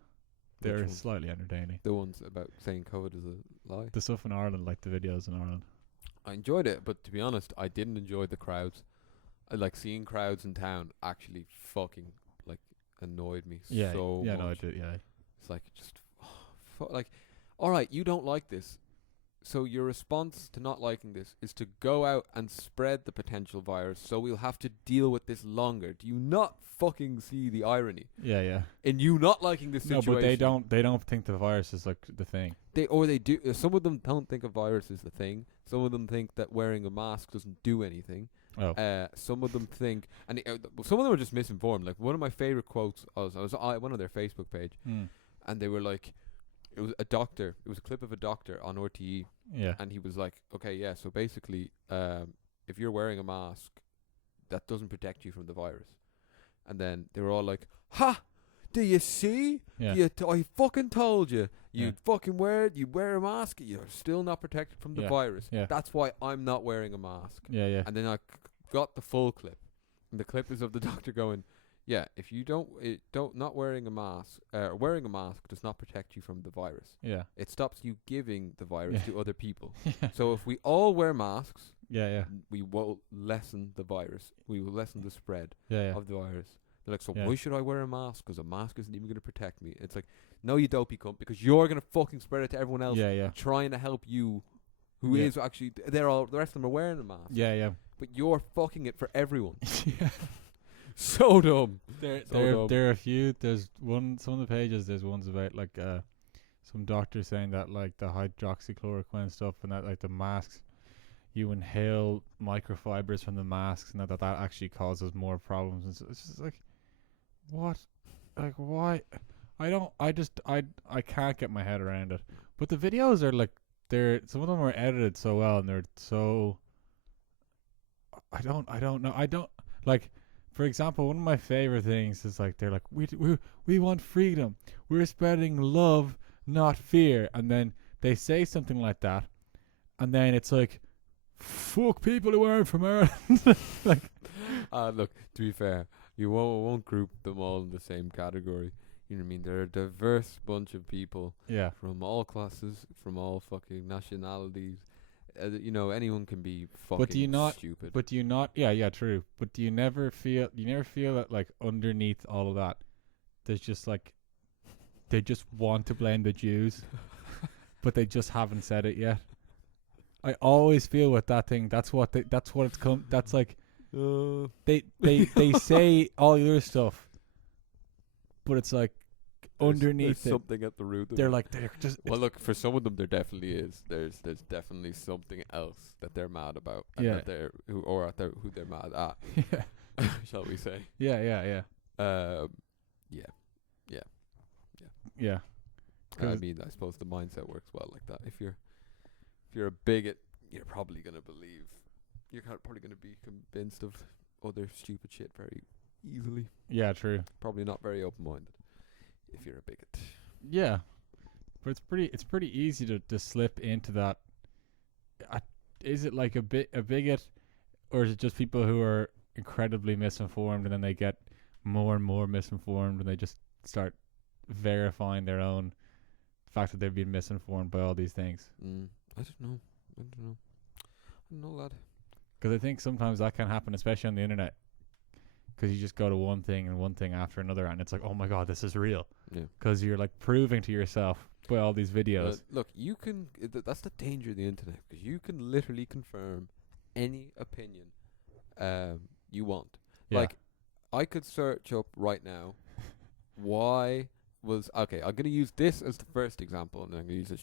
They're slightly entertaining. The ones about saying COVID is a lie. The stuff in Ireland, like the videos in Ireland. I enjoyed it, but to be honest, I didn't enjoy the crowds. I like seeing crowds in town actually fucking like annoyed me so much. No, I did. Yeah, it's like just like, all right, you don't like this, so your response to not liking this is to go out and spread the potential virus. So we'll have to deal with this longer. Do you not fucking see the irony? Yeah. In you not liking this situation. No, but they don't think the virus is like the thing. They do. Some of them don't think a virus is the thing. Some of them think that wearing a mask doesn't do anything. Oh. Some of them think, and some of them are just misinformed. Like one of my favorite quotes, I was on one of their Facebook page, and they were like, it was a doctor. It was a clip of a doctor on RTE. Yeah. And he was like, okay, yeah. So basically, if you're wearing a mask, that doesn't protect you from the virus. And then they were all like, ha! Do you see? Yeah. I fucking told you. You fucking wear it. You wear a mask. You're still not protected from the virus. Yeah. That's why I'm not wearing a mask. Yeah. And then I got the full clip. And the clip is of the doctor going, yeah, if you not wearing a mask, wearing a mask does not protect you from the virus. Yeah. It stops you giving the virus to other people. So if we all wear masks, we will lessen the virus. We will lessen the spread of the virus. They're like, so why should I wear a mask? Because a mask isn't even going to protect me. It's like, no, you dopey cunt, because you're going to fucking spread it to everyone else. Trying to help you, who is actually, the rest of them are wearing a mask. Yeah. But you're fucking it for everyone. So dumb. There are a few. There's some of the pages. There's ones about like some doctors saying that like the hydroxychloroquine stuff and that like the masks, you inhale microfibers from the masks and that actually causes more problems. And so it's just like, what? Like why? I can't get my head around it. But the videos are like some of them are edited so well and they're so. I don't know. Like. For example, one of my favorite things is like they're like we want freedom. We're spreading love, not fear. And then they say something like that, and then it's like, fuck people who aren't from Ireland. Like, look, to be fair, you won't group them all in the same category. You know what I mean? They're a diverse bunch of people. Yeah. From all classes, from all fucking nationalities. Anyone can be fucking stupid. But do you not? Yeah, true. But do you never feel that like underneath all of that, there's just like, they just want to blame the Jews, but they just haven't said it yet. I always feel with that thing. That's what it's come. That's like, they say all the other stuff, but it's like. Underneath there's something at the root of they're it. like they're just look, for some of them there definitely is. There's definitely something else that they're mad about and that they're who they're mad at. Shall we say? Yeah. I mean, I suppose the mindset works well like that. If you're a bigot, you're probably gonna believe. You're probably gonna be convinced of other stupid shit very easily. Yeah, true. Probably not very open-minded. If you're a bigot. Yeah. But it's pretty easy to slip into that. Is it like a bigot, or is it just people who are incredibly misinformed and then they get more and more misinformed and they just start verifying their own fact that they've been misinformed by all these things? I don't know, lad. Because I think sometimes that can happen, especially on the internet. Because you just go to one thing and one thing after another, and it's like, oh my god, this is real. Yeah. Because you're like proving to yourself by all these videos. Look, you can. That's the danger of the internet, because you can literally confirm any opinion you want. Yeah. Like, I could search up right now why was okay. I'm gonna use this as the first example, and then I'm gonna use a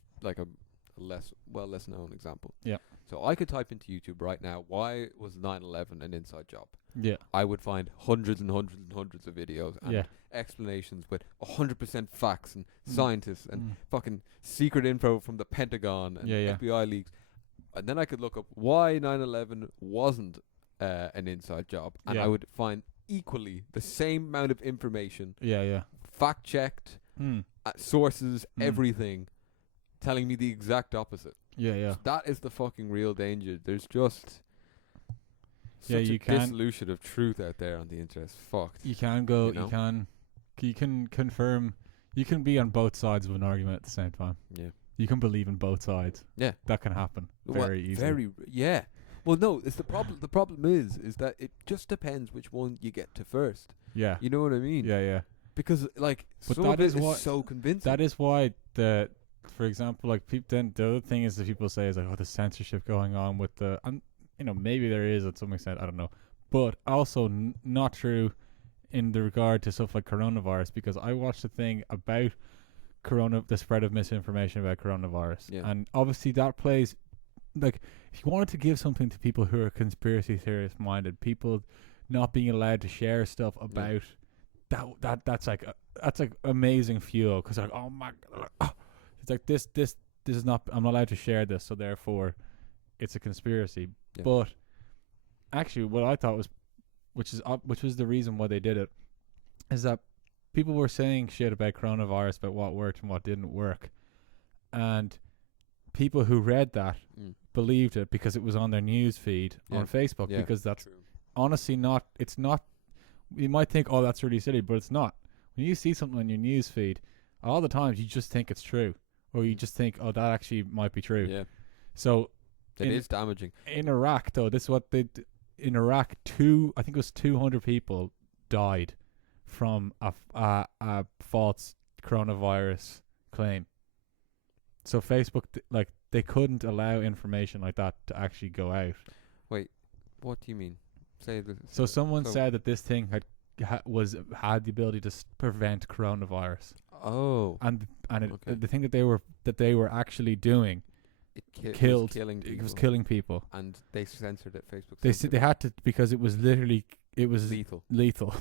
less known example. Yeah. So I could type into YouTube right now, why was 9/11 an inside job? Yeah. I would find hundreds and hundreds and hundreds of videos and explanations with 100% facts and scientists and fucking secret info from the Pentagon and FBI leaks. And then I could look up why 9/11 wasn't an inside job, and I would find equally the same amount of information. Fact checked, sources, everything, telling me the exact opposite. So that is the fucking real danger. There's just such a dissolution of truth out there on the internet. It's fucked. You can go. You can confirm. You can be on both sides of an argument at the same time. Yeah. You can believe in both sides. Yeah. That can happen very easily. Well, no, it's the problem. The problem is that it just depends which one you get to first. Yeah. You know what I mean? Yeah. Because like, but some of it is so convincing. That is why for example, like then the other thing is that people say is like, oh, the censorship going on with and maybe there is at some extent, I don't know, but also not true in the regard to stuff like coronavirus, because I watched a thing about the spread of misinformation about coronavirus, and obviously that plays, like, if you wanted to give something to people who are conspiracy theorist minded, people not being allowed to share stuff about that's like amazing fuel, because like, oh my god, it's like this is not, I'm not allowed to share this, so therefore it's a conspiracy. But actually what I thought was, which was the reason why they did it, is that people were saying shit about coronavirus, about what worked and what didn't work, and people who read that believed it because it was on their news feed on Facebook, because that's honestly not, it's not, you might think, oh, that's really silly, but it's not. When you see something on your news feed, all the times you just think it's true, or you just think, oh, that actually might be true. Yeah. So it is damaging. In Iraq, though, this is what they in Iraq. I think it was 200 people died from a false coronavirus claim. So Facebook, like, they couldn't allow information like that to actually go out. Wait, what do you mean? So someone said that this thing had the ability to prevent coronavirus. Oh, and the thing that they were actually doing, it was killing people, and they censored it. Facebook. They had to, because it was lethal.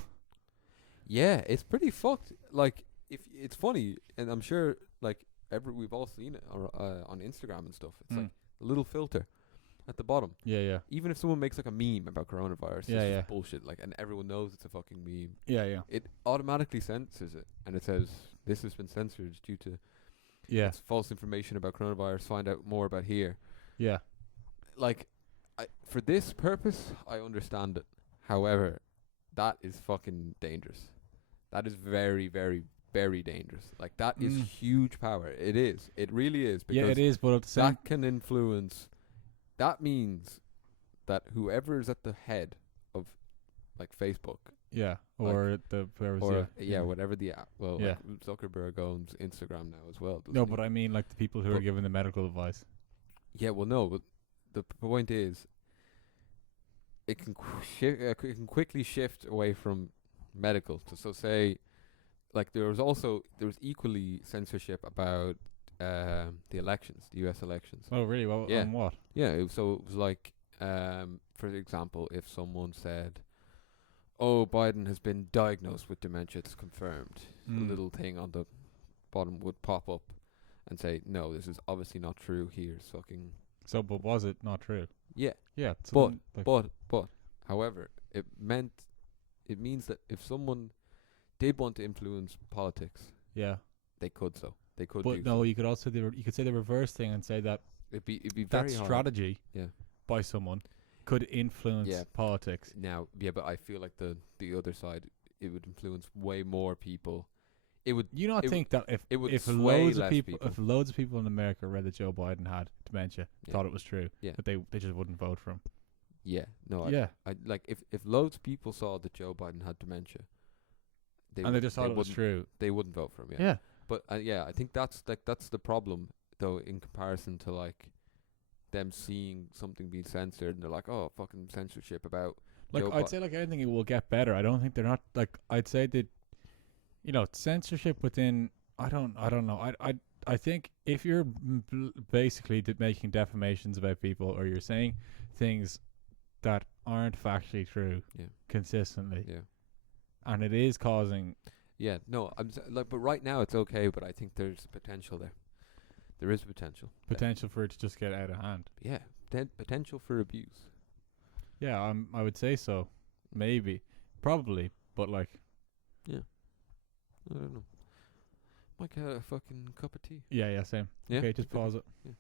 Yeah, it's pretty fucked. Like, if it's funny, and I'm sure like we've all seen it on Instagram and stuff. It's like a little filter at the bottom. Yeah. Even if someone makes like a meme about coronavirus, it's just bullshit. Like, and everyone knows it's a fucking meme. Yeah. It automatically censors it, and it says this has been censored due to it's false information about coronavirus. Find out more about here. Yeah. Like, for this purpose, I understand it. However, that is fucking dangerous. That is very, very, very dangerous. Like, that is huge power. It is. It really is. Because it is. But at the same, that can influence. That means that whoever is at the head of, like, Facebook. Yeah. Or like, whatever the app. Well, like Zuckerberg owns Instagram now as well. No, but I mean, like, the people who are giving the medical advice. Yeah, well, no, but the point is, it can quickly shift away from medical. So say, like, there was equally censorship about the elections, the U.S. elections. Oh, really? Well, on what? Yeah, it was like, for example, if someone said, oh, Biden has been diagnosed with dementia, it's confirmed. A little thing on the bottom would pop up and say, no, this is obviously not true. Here's fucking... So, but was it not true? Yeah. Yeah. But, however, it means that if someone did want to influence politics, they could so. They could But no, you could also, you could say the reverse thing and say that it'd be very that strategy by someone could influence politics. Now, but I feel like the other side, it would influence way more people. It would. You not think that if loads of people in America read that Joe Biden had dementia, thought it was true, that they just wouldn't vote for him? Yeah, no, Yeah, I like if loads of people saw that Joe Biden had dementia, and they just thought it was wouldn't true. they wouldn't vote for him. Yeah, Yeah, but yeah, I think that's the problem though in comparison to like them seeing something being censored and they're like, oh, fucking censorship about like Joe I'd say, like anything, it will get better. I don't think they're not like. I'd say that, censorship within. I don't know. I think if you're basically making defamations about people, or you're saying things that aren't factually true Yeah, consistently, yeah, and it is causing yeah. No, like, but right now it's okay. But I think there's potential there. There is potential. potential for it to just get out of hand. Yeah, potential for abuse. Yeah, I would say so. Maybe, probably, but like, Yeah, I don't know. Might get a fucking cup of tea. yeah, same. Yeah, Okay, just pause it. Yeah.